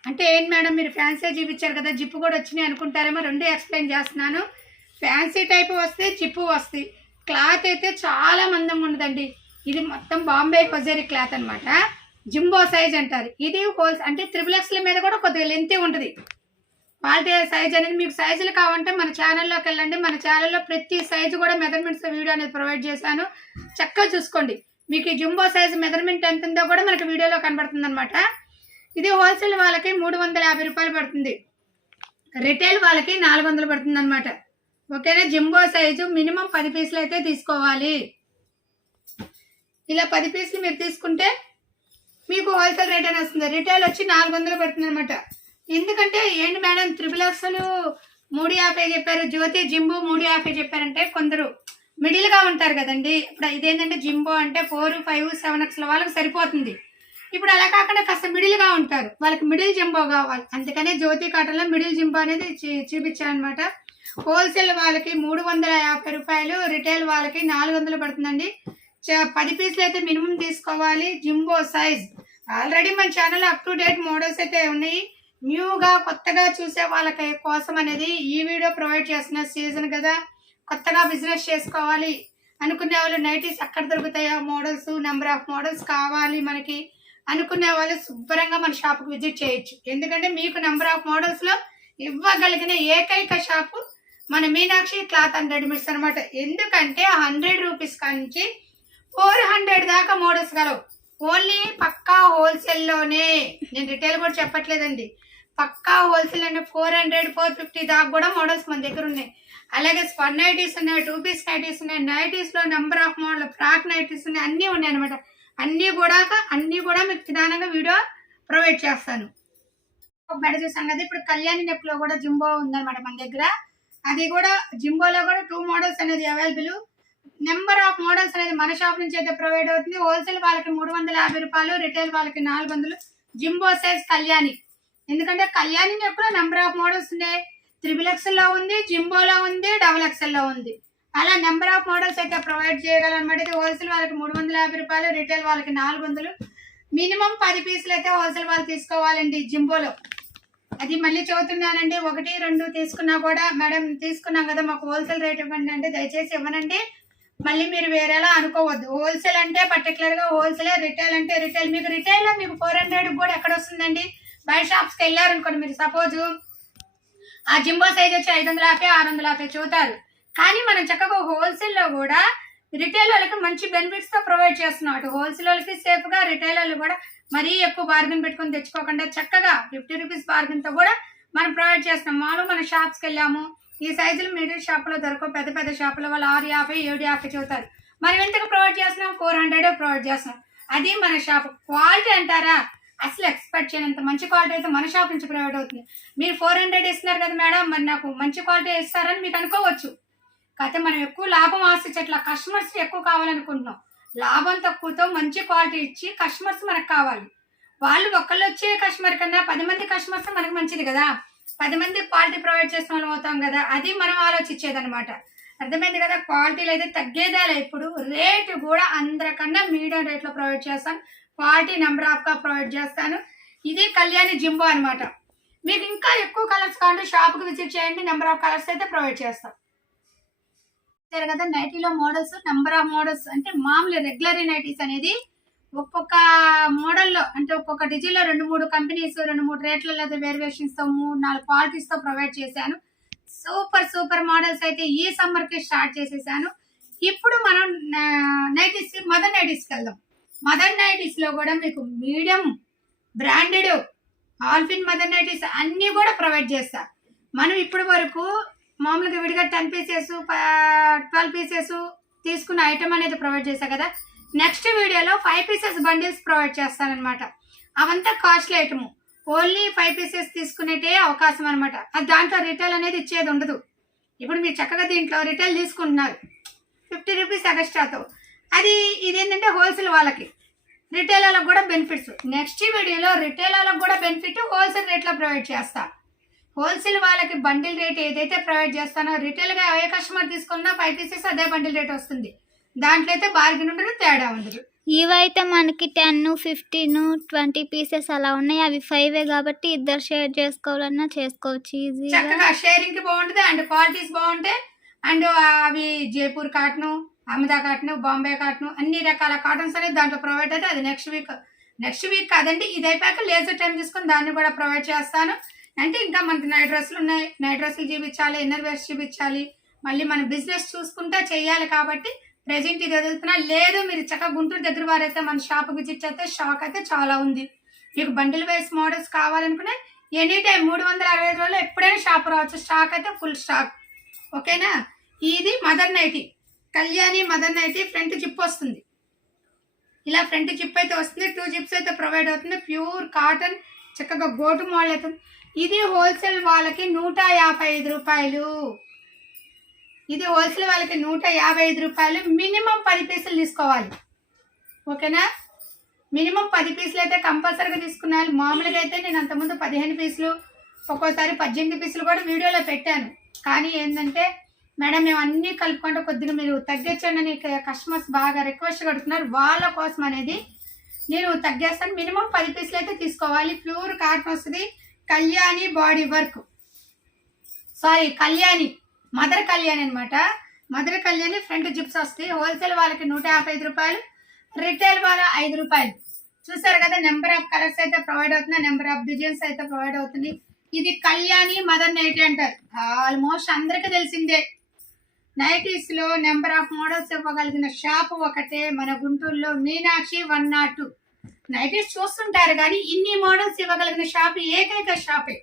అంటే ఏంటి మేడం మీరు ఫ్యాన్సీ చూపించారు కదా, జిప్పు కూడా వచ్చినాయి అనుకుంటారేమో. 2 ఎక్స్ప్లెయిన్ చేస్తున్నాను. ఫ్యాన్సీ టైప్ వస్తే జిప్పు వస్తుంది. క్లాత్ అయితే చాలా మందంగా ఉండదండి. ఇది మొత్తం బాంబే హొజరీ క్లాత్ అనమాట. జింబో సైజ్ అంటారు. ఇది అంటే XXL మీద కూడా కొద్దిగా లెంతీ ఉంటుంది. క్వాలిటీ సైజ్ అనేది మీకు సైజులు కావాలంటే మన ఛానల్లోకి వెళ్ళండి. మన ఛానల్లో ప్రతి సైజు కూడా మెజర్మెంట్స్ వీడియో అనేది ప్రొవైడ్ చేశాను. చక్కగా చూసుకోండి. మీకు ఈ జంబో సైజు మెజర్మెంట్ ఎంత ఉందో కూడా మనకి వీడియోలో కనబడుతుంది అనమాట. ఇది హోల్సేల్ వాళ్ళకి 350 రూపాయలు పడుతుంది, రిటైల్ వాళ్ళకి 400 పడుతుంది అనమాట. ఓకేనా. జంబో సైజు మినిమం 10 పీసులు అయితే తీసుకోవాలి. ఇలా 10 పీసులు మీరు తీసుకుంటే మీకు హోల్సేల్ రేట్ అనేది వస్తుంది. రిటైల్ వచ్చి 400 పడుతుంది అనమాట. ఎందుకంటే ఏంటి మేడం XXL 350 చెప్పారు, జ్యోతి జింబో 350 చెప్పారంటే కొందరు మిడిల్గా ఉంటారు కదండి. ఇప్పుడు ఇదేంటంటే జింబో అంటే 4, 5, 7XL వాళ్ళకి సరిపోతుంది. ఇప్పుడు అలా కాకుండా కాస్త మిడిల్గా ఉంటారు, వాళ్ళకి మిడిల్ జింబో కావాలి. అందుకనే జ్యోతి కాటన్లో మిడిల్ జింబో అనేది చూపించారనమాట. హోల్సేల్ వాళ్ళకి 350 రూపాయలు, రిటైల్ వాళ్ళకి 400 పడుతుందండి. 10 పీసులు అయితే మినిమం తీసుకోవాలి. జింబో సైజ్ ఆల్రెడీ మన ఛానల్లో అప్ టు డేట్ మోడల్స్ అయితే ఉన్నాయి. న్యూగా కొత్తగా చూసే వాళ్ళకి కోసం అనేది ఈ వీడియో ప్రొవైడ్ చేస్తున్న సీజన్ కదా. కొత్తగా బిజినెస్ చేసుకోవాలి అనుకునే వాళ్ళు నైటీస్ ఎక్కడ దొరుకుతాయో మోడల్స్, నెంబర్ ఆఫ్ మోడల్స్ కావాలి మనకి అనుకునే వాళ్ళు శుభ్రంగా మన షాప్కి విజిట్ చేయొచ్చు. ఎందుకంటే మీకు నెంబర్ ఆఫ్ మోడల్స్లో ఇవ్వగలిగిన ఏకైక షాపు మన మీనాక్షి క్లాత్ అండ్ రెడీమేడ్స్ అనమాట. ఎందుకంటే 100 రూపీస్ నుంచి 400 దాకా మోడల్స్ గలవు. ఓన్లీ పక్కా హోల్సేల్లోనే, నేను రిటైల్ కూడా చెప్పట్లేదండి. పక్కా హోల్సేల్ అంటే 400, 450 దాకా కూడా మోడల్స్ మన దగ్గర ఉన్నాయి. అలాగే స్పన్ నైటీస్ ఉన్నాయి, 2 పీస్ నైటీస్ ఉన్నాయి, నైటీస్లో number of model, frock nighties ఉన్నాయి, అన్నీ ఉన్నాయి అనమాట. అన్నీ కూడా మీకు నిదానంగా వీడియో ప్రొవైడ్ చేస్తాను. బెడ చూసాం కదా. ఇప్పుడు కళ్యాణి నెప్లో కూడా జింబో ఉందన్నమాట మన దగ్గర. అది కూడా జింబోలో కూడా 2 మోడల్స్ అనేది అవైలబుల్. నెంబర్ ఆఫ్ మోడల్స్ అనేది మన షాప్ నుంచి అయితే ప్రొవైడ్ అవుతుంది. హోల్సేల్ వాళ్ళకి 350 రూపాయలు, రిటైల్ వాళ్ళకి 400. జింబో సైజ్ కళ్యాణి. ఎందుకంటే కళ్యాణి నెప్లో నెంబర్ ఆఫ్ మోడల్స్ ఉన్నాయి. XXLలో ఉంది, జింబోలో ఉంది, XXLలో ఉంది. అలా నెంబర్ ఆఫ్ మోడల్స్ అయితే ప్రొవైడ్ చేయగలనమాట. ఇది హోల్సేల్ వాళ్ళకి 350 రూపాయలు, రిటైల్ వాళ్ళకి 400. మినిమం 10 పీసులు అయితే హోల్సేల్ వాళ్ళు తీసుకోవాలండి జింబోలో. అది మళ్ళీ చెబుతున్నానండి, 1, 2 తీసుకున్నా కూడా మేడం తీసుకున్నాం కదా మాకు హోల్సేల్ రేట్ ఇవ్వండి అంటే దయచేసి ఇవ్వనండి. మళ్ళీ మీరు వేరేలా అనుకోవద్దు. హోల్సేల్ అంటే పర్టికులర్గా హోల్సేల్, రిటైల్ అంటే రిటైల్. మీకు రిటైల్లో మీకు 400 కూడా ఎక్కడ వస్తుందండి? బయట షాప్స్కి వెళ్ళారనుకోండి మీరు, సపోజ్ ఆ జింబో సైజ్ వచ్చి 550, 650 చూతారు. కానీ మనం చక్కగా హోల్సేల్లో కూడా రిటైల్ వాళ్ళకి మంచి బెనిఫిట్స్తో ప్రొవైడ్ చేస్తున్నాం. అటు హోల్సేల్ వాళ్ళకి సేఫ్గా, రిటైల్ వాళ్ళు కూడా మరీ ఎక్కువ బార్గెన్ పెట్టుకొని తెచ్చుకోకుండా చక్కగా 50 రూపీస్ బార్గెన్తో కూడా మనం ప్రొవైడ్ చేస్తున్నాం. మామూలు మన షాప్స్కి వెళ్ళాము, ఈ సైజులు మిడిల్ షాప్లో దొరకవు, పెద్ద పెద్ద షాపుల వాళ్ళు 650, 750 చూతారు. మనం ఎంతకు ప్రొవైడ్ చేస్తున్నాం? 400 ప్రొవైడ్ చేస్తున్నాం. అది మన షాప్ క్వాలిటీ అంటారా? అసలు ఎక్స్పెక్ట్ చేయనంత మంచి క్వాలిటీ అయితే మన షాప్ నుంచి ప్రొవైడ్ అవుతుంది. మీరు 400 ఇస్తున్నారు కదా మేడం, మరి నాకు మంచి క్వాలిటీ ఇస్తారని మీకు అనుకోవచ్చు. కాకపోతే మనం ఎక్కువ లాభం ఆశించట్లా, కస్టమర్స్ ఎక్కువ కావాలనుకుంటున్నాం. లాభం తక్కువతో మంచి క్వాలిటీ ఇచ్చి కస్టమర్స్ మనకు కావాలి. వాళ్ళు ఒక్కళ్ళు వచ్చే కస్టమర్ కన్నా 10 మంది కస్టమర్స్ మనకు మంచిది కదా. 10 మంది క్వాలిటీ ప్రొవైడ్ చేసిన వాళ్ళం అవుతాం కదా, అది మనం ఆలోచించేదనమాట. అర్థమైంది కదా? క్వాలిటీలో అయితే తగ్గేదేలే. ఇప్పుడు రేటు కూడా అందరికన్నా మీడియం రేట్లో ప్రొవైడ్ చేస్తాను. క్వాలిటీ నెంబర్ ఆఫ్గా ప్రొవైడ్ చేస్తాను. ఇది కళ్యాణి జింబో అనమాట. మీకు ఇంకా ఎక్కువ కలర్స్ కావాలంటే షాప్కి విజిట్ చేయండి, నెంబర్ ఆఫ్ కలర్స్ అయితే ప్రొవైడ్ చేస్తాం. సరే కదా, నైటీలో మోడల్స్, నెంబర్ ఆఫ్ మోడల్స్ అంటే మామూలు రెగ్యులర్ నైటీస్ అనేది ఒక్కొక్క మోడల్లో అంటే ఒక్కొక్క డిజైన్లో 2-3 కంపెనీస్, 2-3 రేట్లలో లేదా వేరియేషన్స్తో 3-4 క్వాలిటీస్తో ప్రొవైడ్ చేశాను. సూపర్ మోడల్స్ అయితే ఈ సమ్మర్కి స్టార్ట్ చేసేసాను. ఇప్పుడు మనం నైటీస్, మదర్ నైటీస్కి వెళ్దాం. మదర్ నైటీస్లో కూడా మీకు మీడియం, బ్రాండెడ్, ఆల్ఫిన్ మదర్ నైటీస్ అన్నీ కూడా ప్రొవైడ్ చేస్తా. మనం ఇప్పటి వరకు మామూలుగా విడిగా 10 పీసెస్, 12 పీసెస్ తీసుకున్న ఐటమ్ అనేది ప్రొవైడ్ చేశా కదా. నెక్స్ట్ వీడియోలో 5 పీసెస్ బండిల్స్ ప్రొవైడ్ చేస్తానమాట. అవంతా కాస్ట్లీ ఐటమ్, ఓన్లీ 5 పీసెస్ తీసుకునేటే అవకాశం అనమాట. అది దాంట్లో రిటైల్ అనేది ఇచ్చేది ఉండదు. ఇప్పుడు మీరు చక్కగా దీంట్లో రిటైల్ తీసుకుంటున్నారు 50 రూపీస్ ఎక్స్ట్రాతో. అది ఇదేంటంటే హోల్సేల్ వాళ్ళకి, రిటైల్ వాళ్ళకి కూడా బెనిఫిట్స్. నెక్స్ట్ వీడియోలో రిటైల్ వాళ్ళకి కూడా బెనిఫిట్ హోల్సేల్ రేట్లో ప్రొవైడ్ చేస్తా. హోల్సేల్ వాళ్ళకి బండిల్ రేట్ ఏదైతే ప్రొవైడ్ చేస్తానో, రిటైల్గా ఏ కస్టమర్ తీసుకున్నా 5 పీసెస్ అదే బండిల్ రేట్ వస్తుంది. దాంట్లో అయితే బార్గెన్ ఉండదు, తేడా ఉండదు. ఇవైతే మనకి 10, 15, 20 పీసెస్ అలా ఉన్నాయి. అవి 5 కాబట్టి ఇద్దరు షేర్ చేసుకోవాలన్నా చేసుకోవచ్చు ఈజీగా. చక్కగా షేరింగ్ కి బాగుంటుంది అండ్ క్వాలిటీస్ బాగుంటాయి. అండ్ అవి జైపూర్ కాటన్, అహ్మదా కాటన్, బాంబే కాటన్, అన్ని రకాల కాటన్స్ అనేది దాంట్లో ప్రొవైడ్ అయితే అది నెక్స్ట్ వీక్ కాదండి, ఇది అయిపోయాక లేజర్ టైం తీసుకొని దాన్ని కూడా ప్రొవైడ్ చేస్తాను. అంటే ఇంకా మనకి నైట్ డ్రెస్సులు ఉన్నాయి, నైట్ డ్రెస్సులు చూపించాలి, ఇన్నర్ వేర్స్ చూపించాలి, మళ్ళీ మన బిజినెస్ చూసుకుంటా చేయాలి. కాబట్టి ప్రెజెంట్ ఇది వదులుతున్నా. లేదు మీరు చక్కగా గుంటూరు దగ్గర వారైతే మన షాప్ విజిట్ అయితే స్టాక్ అయితే చాలా ఉంది. మీకు బండిల్ వైస్ మోడల్స్ కావాలనుకునే ఎనీ టైం 365 రోజులు ఎప్పుడైనా షాప్ రావచ్చు. స్టాక్ అయితే ఫుల్ స్టాక్. ఓకేనా? ఇది mother nighty, Kalyani mother nighty. Front zip వస్తుంది, ఇలా ఫ్రంట్ జిప్ అయితే వస్తుంది. 2 జిప్స్ అయితే ప్రొవైడ్ అవుతుంది. ప్యూర్ కాటన్, చక్కగా గోటు మోడల్ అవుతుంది. ఇది హోల్సేల్ వాళ్ళకి 155 రూపాయలు. ఇది హోల్సేల్ వాళ్ళకి 155 రూపాయలు. మినిమం 10 పీసులు తీసుకోవాలి. ఓకేనా? మినిమం 10 పీసులు అయితే కంపల్సరీగా తీసుకున్నాను. మామూలుగా అయితే నేను అంతకుముందు 15 పీసులు, ఒక్కోసారి 18 పీసులు కూడా వీడియోలో పెట్టాను. కానీ ఏంటంటే మేడం మేము అన్నీ కలుపుకుంటే కొద్దిగా మీరు తగ్గించండి అని కస్టమర్స్ బాగా రిక్వెస్ట్ కడుతున్నారు. వాళ్ళ కోసం అనేది నేను తగ్గేస్తాను. మినిమం 10 పీసులు అయితే తీసుకోవాలి. ప్యూర్ కాటన్ వస్తుంది. Kalyani body work, sorry Kalyani mother Kalyani అనమాట. మదర్ కళ్యాణి ఫ్రంట్ జిప్స్ వస్తాయి. హోల్సేల్ వాళ్ళకి 155 రూపాయలు, రిటైల్ వాళ్ళ 5 రూపాయలు. చూసారు కదా, నెంబర్ ఆఫ్ కలర్స్ అయితే ప్రొవైడ్ అవుతున్నాయి, నెంబర్ ఆఫ్ డిజైన్స్ అయితే ప్రొవైడ్ అవుతుంది. ఇది కళ్యాణి మదర్ నైటీ అంటారు. ఆల్మోస్ట్ అందరికీ తెలిసిందే. నైటీస్లో నెంబర్ ఆఫ్ మోడల్స్ ఇవ్వగలిగిన షాప్ ఒకటే మన గుంటూరులో, మీనాక్షి 102. నైటీస్ చూస్తుంటారు కానీ ఇన్ని మోడల్స్ ఇవ్వగలిగిన షాప్ ఏకైక షాపే.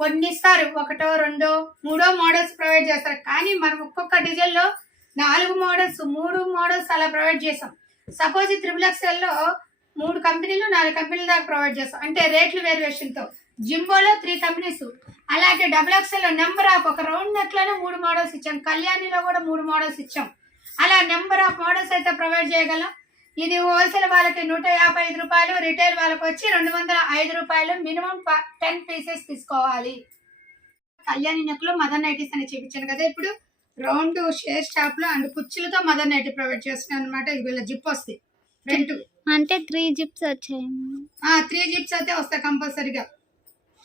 కొన్ని ఇస్తారు, 1, 2, 3 మోడల్స్ ప్రొవైడ్ చేస్తారు. కానీ మనం ఒక్కొక్క డిజైన్లో 4 మోడల్స్, 3 మోడల్స్ అలా ప్రొవైడ్ చేస్తాం. సపోజ్ XXLలో 3 కంపెనీలు, 4 కంపెనీల దాకా ప్రొవైడ్ చేస్తాం. అంటే రేట్లు వేరియేషన్తో. జింబోలో 3 కంపెనీస్, అలాగే XXLలో నెంబర్ ఆఫ్ ఒక రౌండ్ నెక్లోనే 3 మోడల్స్ ఇచ్చాం. కళ్యాణిలో కూడా 3 మోడల్స్ ఇచ్చాం. అలా నెంబర్ ఆఫ్ మోడల్స్ అయితే ప్రొవైడ్ చేయగలం. ఇది హోల్సేల్ వాళ్ళకి 155 రూపాయలు, రిటైల్ వాళ్ళకి వచ్చి 205 రూపాయలు. మినిమం 10 పీసెస్ తీసుకోవాలి. కళ్యాణి నెక్లో మదర్ నైటీస్ అని చూపించాను కదా. ఇప్పుడు రౌండ్ షేర్ స్టాప్లో అండ్ కుర్చీలతో మదర్ నైటీ ప్రొవైడ్ చేస్తున్నాను అనమాట. ఇది వీళ్ళ జిప్ వస్తాయి ఫ్రంట్. అంటే 3 జిప్స్ వచ్చాయి. 3 జిప్స్ అయితే వస్తాయి కంపల్సరీగా.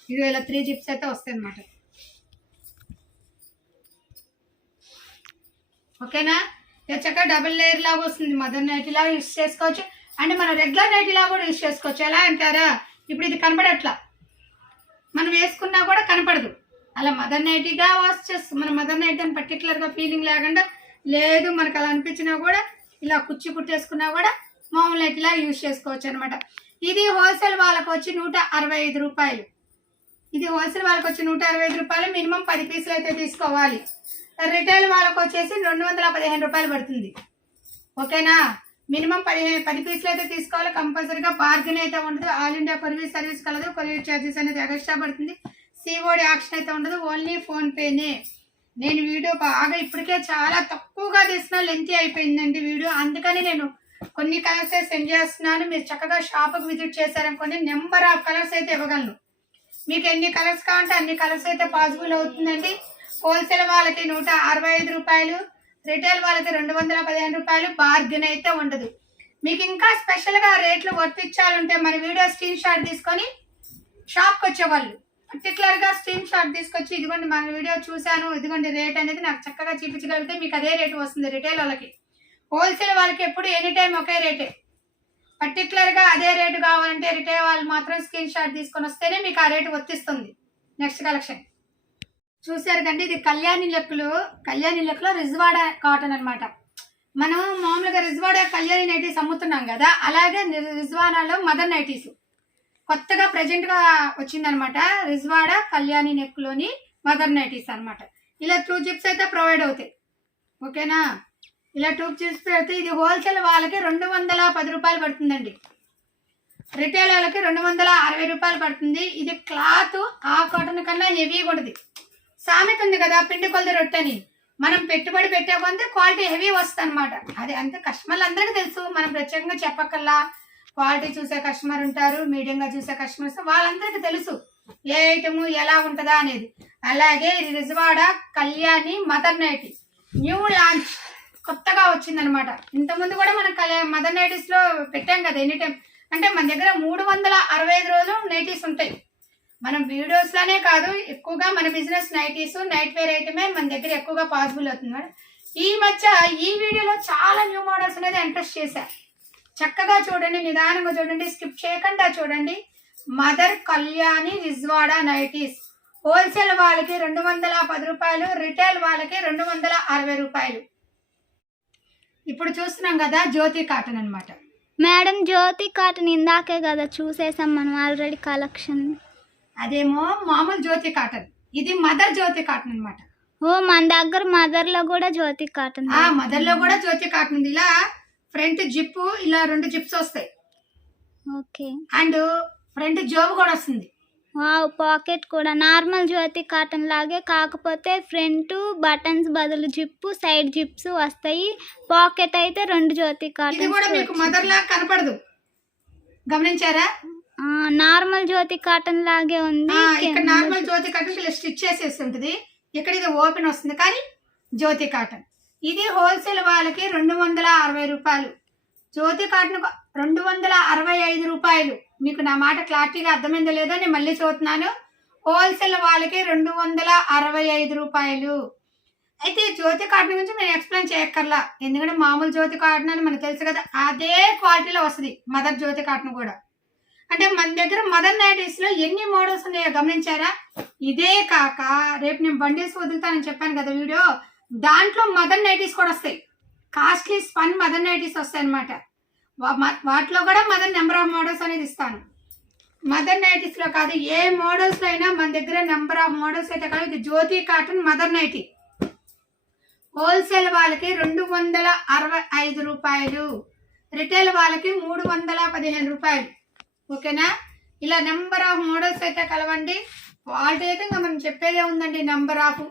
ఇది వీళ్ళ 3 జిప్స్ అయితే వస్తాయి అనమాట. ఓకేనా? చక్కగా డబుల్ లేయర్ లాగా వస్తుంది. మదర్ నైటీ లాగా యూస్ చేసుకోవచ్చు. అంటే మనం రెగ్యులర్ నైటీ లాగా కూడా యూస్ చేసుకోవచ్చు. ఎలా అంటారా, ఇప్పుడు ఇది కనపడట్లా, మనం వేసుకున్నా కూడా కనపడదు. అలా మదర్ నైటీగా వాష్ చేస్తాం. మన మదర్ నైటీ అని పర్టికులర్గా ఫీలింగ్ లేకుండా, లేదు మనకు అలా అనిపించినా కూడా ఇలా కుచ్చి కుట్టేసుకున్నా కూడా మామూలు నైటీలా యూజ్ చేసుకోవచ్చు అనమాట. ఇది హోల్సేల్ వాళ్ళకు వచ్చి 165 రూపాయలు. ఇది హోల్సేల్ వాళ్ళకి వచ్చి 165 రూపాయలు. మినిమం 10 పీసులు అయితే తీసుకోవాలి. రిటైల్ వాళ్ళకు వచ్చేసి 215 రూపాయలు పడుతుంది. ఓకేనా, మినిమం 10 పీసులు అయితే తీసుకోవాలి. కంపల్సరీగా బార్గెన్ అయితే ఉండదు. ఆల్ ఇండియా కొరియర్ సర్వీస్ కలదు. కొరియర్ ఛార్జెస్ అనేది ఎక్స్ట్రా పడుతుంది. సిఓడి యాక్షన్ అయితే ఉండదు. ఓన్లీ ఫోన్పేనే. నేను వీడియో బాగా ఇప్పటికే చాలా తక్కువగా తీసిన, లెంతీ అయిపోయిందండి వీడియో. అందుకని నేను కొన్ని కలర్స్ సెండ్ చేస్తున్నాను. మీరు చక్కగా షాప్కి విజిట్ చేశారనుకోండి, నెంబర్ ఆఫ్ కలర్స్ అయితే ఇవ్వగలను. మీకు ఎన్ని కలర్స్ కావాలంటే అన్ని కలర్స్ అయితే పాసిబుల్ అవుతుందండి. హోల్సేల్ వాళ్ళకి 165 రూపాయలు, రిటైల్ వాళ్ళకి 215 రూపాయలు. బార్గెన్ అయితే ఉండదు. మీకు ఇంకా స్పెషల్గా రేట్లు వర్తించాలంటే మన వీడియో స్క్రీన్ షాట్ తీసుకొని షాప్కి వచ్చేవాళ్ళు పర్టికులర్గా స్క్రీన్ షాట్ తీసుకొచ్చి, ఇదిగోండి మన వీడియో చూశాను, ఇదిగోండి రేట్ అనేది నాకు చక్కగా చూపించగలిగితే మీకు అదే రేటు వస్తుంది రిటైల్ వాళ్ళకి. హోల్సేల్ వాళ్ళకి ఎప్పుడు ఎనీ టైం ఒకే రేటే. పర్టికులర్గా అదే రేటు కావాలంటే రిటైల్ వాళ్ళు మాత్రం స్క్రీన్ షాట్ తీసుకొని వస్తేనే మీకు ఆ రేటు వర్తిస్తుంది. నెక్స్ట్ కలెక్షన్ చూసారు కండి, ఇది కళ్యాణి లెక్కలో రిజ్వాడా కాటన్ అనమాట. మనం మామూలుగా రిజ్వాడా కళ్యాణి నైటీస్ అమ్ముతున్నాం కదా, అలాగే రిజ్వానాలో మదర్ నైటీస్ కొత్తగా ప్రజెంట్గా వచ్చిందనమాట. రిజ్వాడా కళ్యాణి నెక్లోని మదర్ నైటీస్ అనమాట. ఇలా 2 జిప్స్ అయితే ప్రొవైడ్ అవుతాయి. ఓకేనా, ఇలా 2 జిప్స్ పెడితే ఇది హోల్సేల్ వాళ్ళకి 210 రూపాయలు పడుతుందండి. రిటైల్ వాళ్ళకి 260 రూపాయలు పడుతుంది. ఇది క్లాత్ ఆ కాటన్ కన్నా హెవీగా ఉంటుంది. సామెత ఉంది కదా, పిండి కొలది రొట్టెని. మనం పెట్టుబడి పెట్టే కొంత క్వాలిటీ హెవీ వస్తుంది అనమాట. అది అంతే కస్టమర్లు అందరికీ తెలుసు, మనం ప్రత్యేకంగా చెప్పక్కల్లా. క్వాలిటీ చూసే కస్టమర్ ఉంటారు, మీడియంగా చూసే కస్టమర్స్, వాళ్ళందరికీ తెలుసు ఏ ఐటము ఎలా ఉంటుందా అనేది. అలాగే ఇది రిజ్వాడా Kalyani mother nighty new launch కొత్తగా వచ్చిందనమాట. ఇంతకుముందు కూడా మనం మదర్ నైటీస్లో పెట్టాం కదా ఎనీ టైం. అంటే మన దగ్గర 365 రోజులు నైటీస్ ఉంటాయి. మనం వీడియోస్లోనే కాదు, ఎక్కువగా మన బిజినెస్ నైటీస్, నైట్ వేర్ ఐటమే మన దగ్గర ఎక్కువగా పాసిబుల్ అవుతుంది. ఈ మధ్య ఈ వీడియోలో చాలా న్యూ మోడల్స్ అనేది ఇంట్రెస్ట్ చేశారు. చక్కగా చూడండి, నిదానంగా చూడండి, స్కిప్ చేయకుండా చూడండి. మదర్ కళ్యాణి రిజ్వాడా నైటీస్ హోల్సేల్ వాళ్ళకి 210 రూపాయలు, రిటైల్ వాళ్ళకి 260 రూపాయలు. ఇప్పుడు చూస్తున్నాం కదా జ్యోతి కాటన్ అనమాట. మేడం జ్యోతి కాటన్ ఇందాకే కదా చూసేసాం మనం ఆల్రెడీ కలెక్షన్. అదేమో మామూలు జ్యోతి కాటన్, ఇది మదర్ జ్యోతి కాటన్ అనమాట. ఓ మన దగ్గర మదర్ లో కూడా జ్యోతి కాటన్. మదర్ లో కూడా జ్యోతి కాటన్ ఉంది. ఇలా ఫ్రంట్ జిప్, ఇలా 2 జిప్స్ వస్తాయి. ఓకే, అండ్ ఫ్రంట్ జోబు కూడా వస్తుంది. వావ్, పాకెట్ కూడా నార్మల్ జ్యోతి కాటన్ లాగే, కాకపోతే ఫ్రంట్ బటన్స్ బదులు జిప్పు, సైడ్ జిప్స్ వస్తాయి. పాకెట్ అయితే 2 జ్యోతి కాటన్. ఇది కూడా మీకు మదర్ లాగా కనపడదు, గమనించారా? నార్మల్ జ్యోతి కాటన్ లాగే ఉంది. ఇక్కడ నార్మల్ జ్యోతి కాటన్ ఇలా స్టిచ్ చేసేసి ఉంటుంది. ఇక్కడ ఇది ఓపెన్ వస్తుంది, కానీ జ్యోతి కాటన్. ఇది హోల్సేల్ వాళ్ళకి 260 రూపాయలు. జ్యోతి కాటన్ 265 రూపాయలు. మీకు నా మాట క్లారిటీగా అర్థమైందో లేదో నేను మళ్ళీ చూస్తున్నాను. హోల్సేల్ వాళ్ళకి 265 రూపాయలు. అయితే జ్యోతి కాటన్ గురించి నేను ఎక్స్ప్లెయిన్ చేయక్కర్లా, ఎందుకంటే మామూలు జ్యోతి కాటన్ అని మనకు తెలుసు కదా, అదే క్వాలిటీలో వస్తుంది మదర్ జ్యోతి కాటన్ కూడా. అంటే మన దగ్గర మదర్ నైటీస్లో ఎన్ని మోడల్స్ ఉన్నాయో గమనించారా? ఇదే కాక రేపు నేను బండిల్స్ వదులుతానని చెప్పాను కదా వీడియో, దాంట్లో మదర్ నైటీస్ కూడా వస్తాయి. కాస్ట్లీ స్పన్ మదర్ నైటీస్ వస్తాయి అనమాట. వాటిలో కూడా మదర్ నెంబర్ ఆఫ్ మోడల్స్ అనేది ఇస్తాను. మదర్ నైటీస్లో కాదు, ఏ మోడల్స్లో అయినా మన దగ్గర నెంబర్ ఆఫ్ మోడల్స్ అయితే కాదు. ఇది జ్యోతి కాటన్ మదర్ నైటీ హోల్సేల్ వాళ్ళకి 265 రూపాయలు, రిటైల్ వాళ్ళకి 315 రూపాయలు. ఓకేనా, ఇలా నెంబర్ ఆఫ్ మోడల్స్ అయితే కలవండి. క్వాలిటీ అయితే ఇంకా మనం చెప్పేదే ఉందండి. నెంబర్ ఆఫ్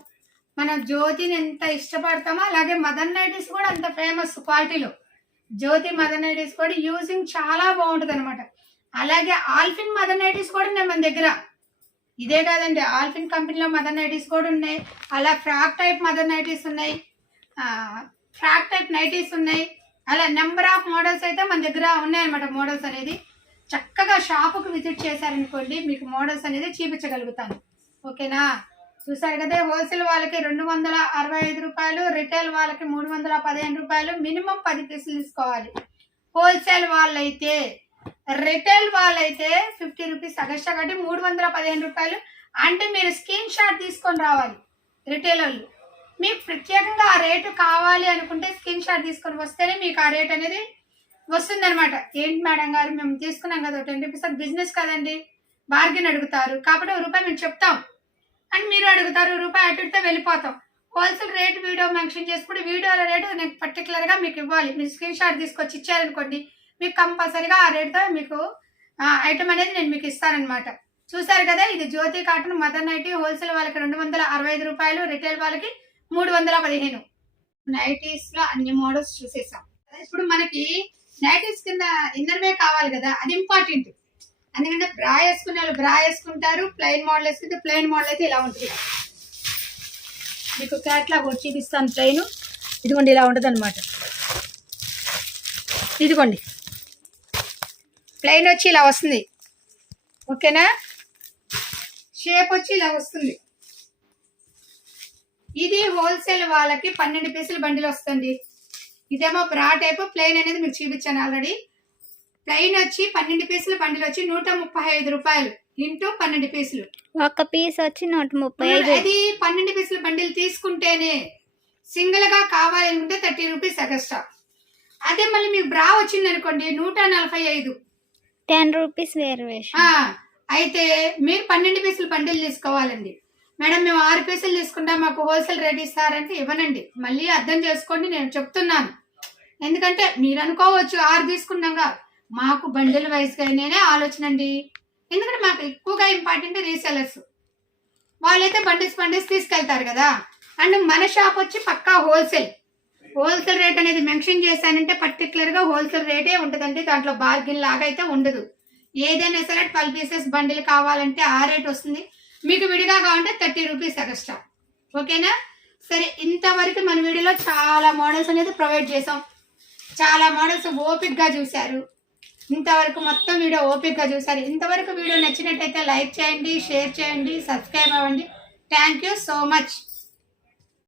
మన జ్యోతిని ఎంత ఇష్టపడతామో అలాగే మదర్ నైటీస్ కూడా అంత ఫేమస్ క్వాలిటీలో. జ్యోతి మదర్ నైటీస్ కూడా యూజింగ్ చాలా బాగుంటుంది అనమాట. అలాగే ఆల్ఫిన్ మదర్ నైటీస్ కూడా ఉన్నాయి మన దగ్గర. ఇదే కాదండి, ఆల్ఫిన్ కంపెనీలో మదర్ నైటీస్ కూడా ఉన్నాయి. అలా ఫ్రాక్ టైప్ మదర్ నైటీస్ ఉన్నాయి, ఫ్రాక్ టైప్ నైటీస్ ఉన్నాయి. అలా నెంబర్ ఆఫ్ మోడల్స్ అయితే మన దగ్గర ఉన్నాయన్నమాట. మోడల్స్ అనేది చక్కగా షాపుకు విజిట్ చేశారనుకోండి, మీకు మోడల్స్ అనేది చూపించగలుగుతాను. ఓకేనా, చూసారు కదా, హోల్సేల్ వాళ్ళకి 265 రూపాయలు, రిటైల్ వాళ్ళకి 315 రూపాయలు, మినిమం 10 పీసులు తీసుకోవాలి హోల్సేల్ వాళ్ళైతే. రిటైల్ వాళ్ళైతే 50 రూపీస్ ఎక్స్ట్రా కట్టి 315 రూపాయలు. అంటే మీరు స్క్రీన్ షాట్ తీసుకొని రావాలి రిటైల్ వాళ్ళు. మీకు ప్రత్యేకంగా ఆ రేటు కావాలి అనుకుంటే స్క్రీన్ షాట్ తీసుకొని వస్తేనే మీకు ఆ రేట్ అనేది వస్తుంది అనమాట. ఏంటి మేడం గారు మేము తీసుకున్నాం కదా 10 రూపీస్, బిజినెస్ కదండి, బార్గెన్ అడుగుతారు కాబట్టి ₹1 మేము చెప్తాం అని మీరు అడుగుతారు, ₹1 అటుతో వెళ్ళిపోతాం. హోల్సేల్ రేట్ వీడియో మెన్షన్ చేసుకుంటే వీడియోల రేటు నేను పర్టికులర్గా మీకు ఇవ్వాలి. మీరు స్క్రీన్ షాట్ తీసుకొచ్చి ఇచ్చారనుకోండి, మీకు కంపల్సరీగా ఆ రేట్తో మీకు ఐటమ్ అనేది నేను మీకు ఇస్తానమాట. చూసారు కదా, ఇది జ్యోతి కాటన్ మదర్ నైటీ. హోల్సేల్ వాళ్ళకి 265 రూపాయలు, రిటైల్ వాళ్ళకి 315. నైటీస్ లో అన్ని మోడల్స్ చూసేసాం. ఇప్పుడు మనకి నైటీస్ కింద ఇన్నర్వే కావాలి కదా, అది ఇంపార్టెంట్. ఎందుకంటే బ్రా వేసుకునే వాళ్ళు బ్రా వేసుకుంటారు, ప్లెయిన్ మోడల్ వేసుకుంటే ప్లెయిన్ మోడల్ అయితే ఇలా ఉంటుంది. మీకు క్యాట్లాగ్ ఒకటి చూపిస్తాను. ప్లెయిన్ ఇదిగోండి ఇలా ఉంటుంది అనమాట. ఇదిగోండి ప్లెయిన్ వచ్చి ఇలా వస్తుంది, ఓకేనా. షేప్ వచ్చి ఇలా వస్తుంది. ఇది హోల్సేల్ వాళ్ళకి 12 పీసులు బండిల్ వస్తుంది. ఇదేమో బ్రా టైప్. ప్లెయిన్ అనేది మీకు చూపించాను ఆల్రెడీ. ప్లెయిన్ వచ్చి 12 పీసులు బండిల్ వచ్చి 135 రూపాయలు ఇంటూ 12 పీసులు. ఒక పీస్ వచ్చి 135. అది 12 పీసులు బండిల్ తీసుకుంటేనే. సింగిల్ గా కావాలనుకుంటే 30 రూపీస్ ఎక్స్ట్రా. అదే మళ్ళీ మీకు బ్రా వచ్చింది అనుకోండి 145, 10 రూపీస్ వేరియేషన్. అయితే మీరు 12 పీసులు బండిల్ తీసుకోవాలండి. మేడం మేము 6 పీసులు తీసుకుంటాం, మాకు హోల్సేల్ రేట్ ఇస్తారంటే ఇవ్వనండి. మళ్ళీ అర్థం చేసుకోండి, నేను చెప్తున్నాను. ఎందుకంటే మీరు అనుకోవచ్చు 6 తీసుకున్నాగా, మాకు బండిల్ వైజ్గా నేనే ఆలోచన అండి. ఎందుకంటే మాకు ఎక్కువగా ఇంపార్టెంట్ రీసెలర్స్. వాళ్ళైతే బండిల్స్ తీసుకెళ్తారు కదా. అండ్ మన షాప్ వచ్చి పక్కా హోల్సేల్ రేట్ అనేది మెన్షన్ చేశానంటే పర్టికులర్గా హోల్సేల్ రేటే ఉంటుందండి. దాంట్లో బార్గెన్ లాగా అయితే ఉండదు. ఏదైనా సరే 12 పీసెస్ బండిల్ కావాలంటే ఆ రేట్ వస్తుంది. మీకు విడిగా కావాలంటే 30 రూపీస్ ఎక్స్ట్రా, ఓకేనా. సరే, ఇంతవరకు మన వీడియోలో చాలా మోడల్స్ అనేది ప్రొవైడ్ చేసాం. చాలా మోడల్స్ ఓపిక్గా చూశారు. ఇంతవరకు మొత్తం వీడియో ఓపిక్గా చూశారు. ఇంతవరకు వీడియో నచ్చినట్టయితే లైక్ చేయండి, షేర్ చేయండి, సబ్స్క్రైబ్ అవ్వండి. Thank you so much.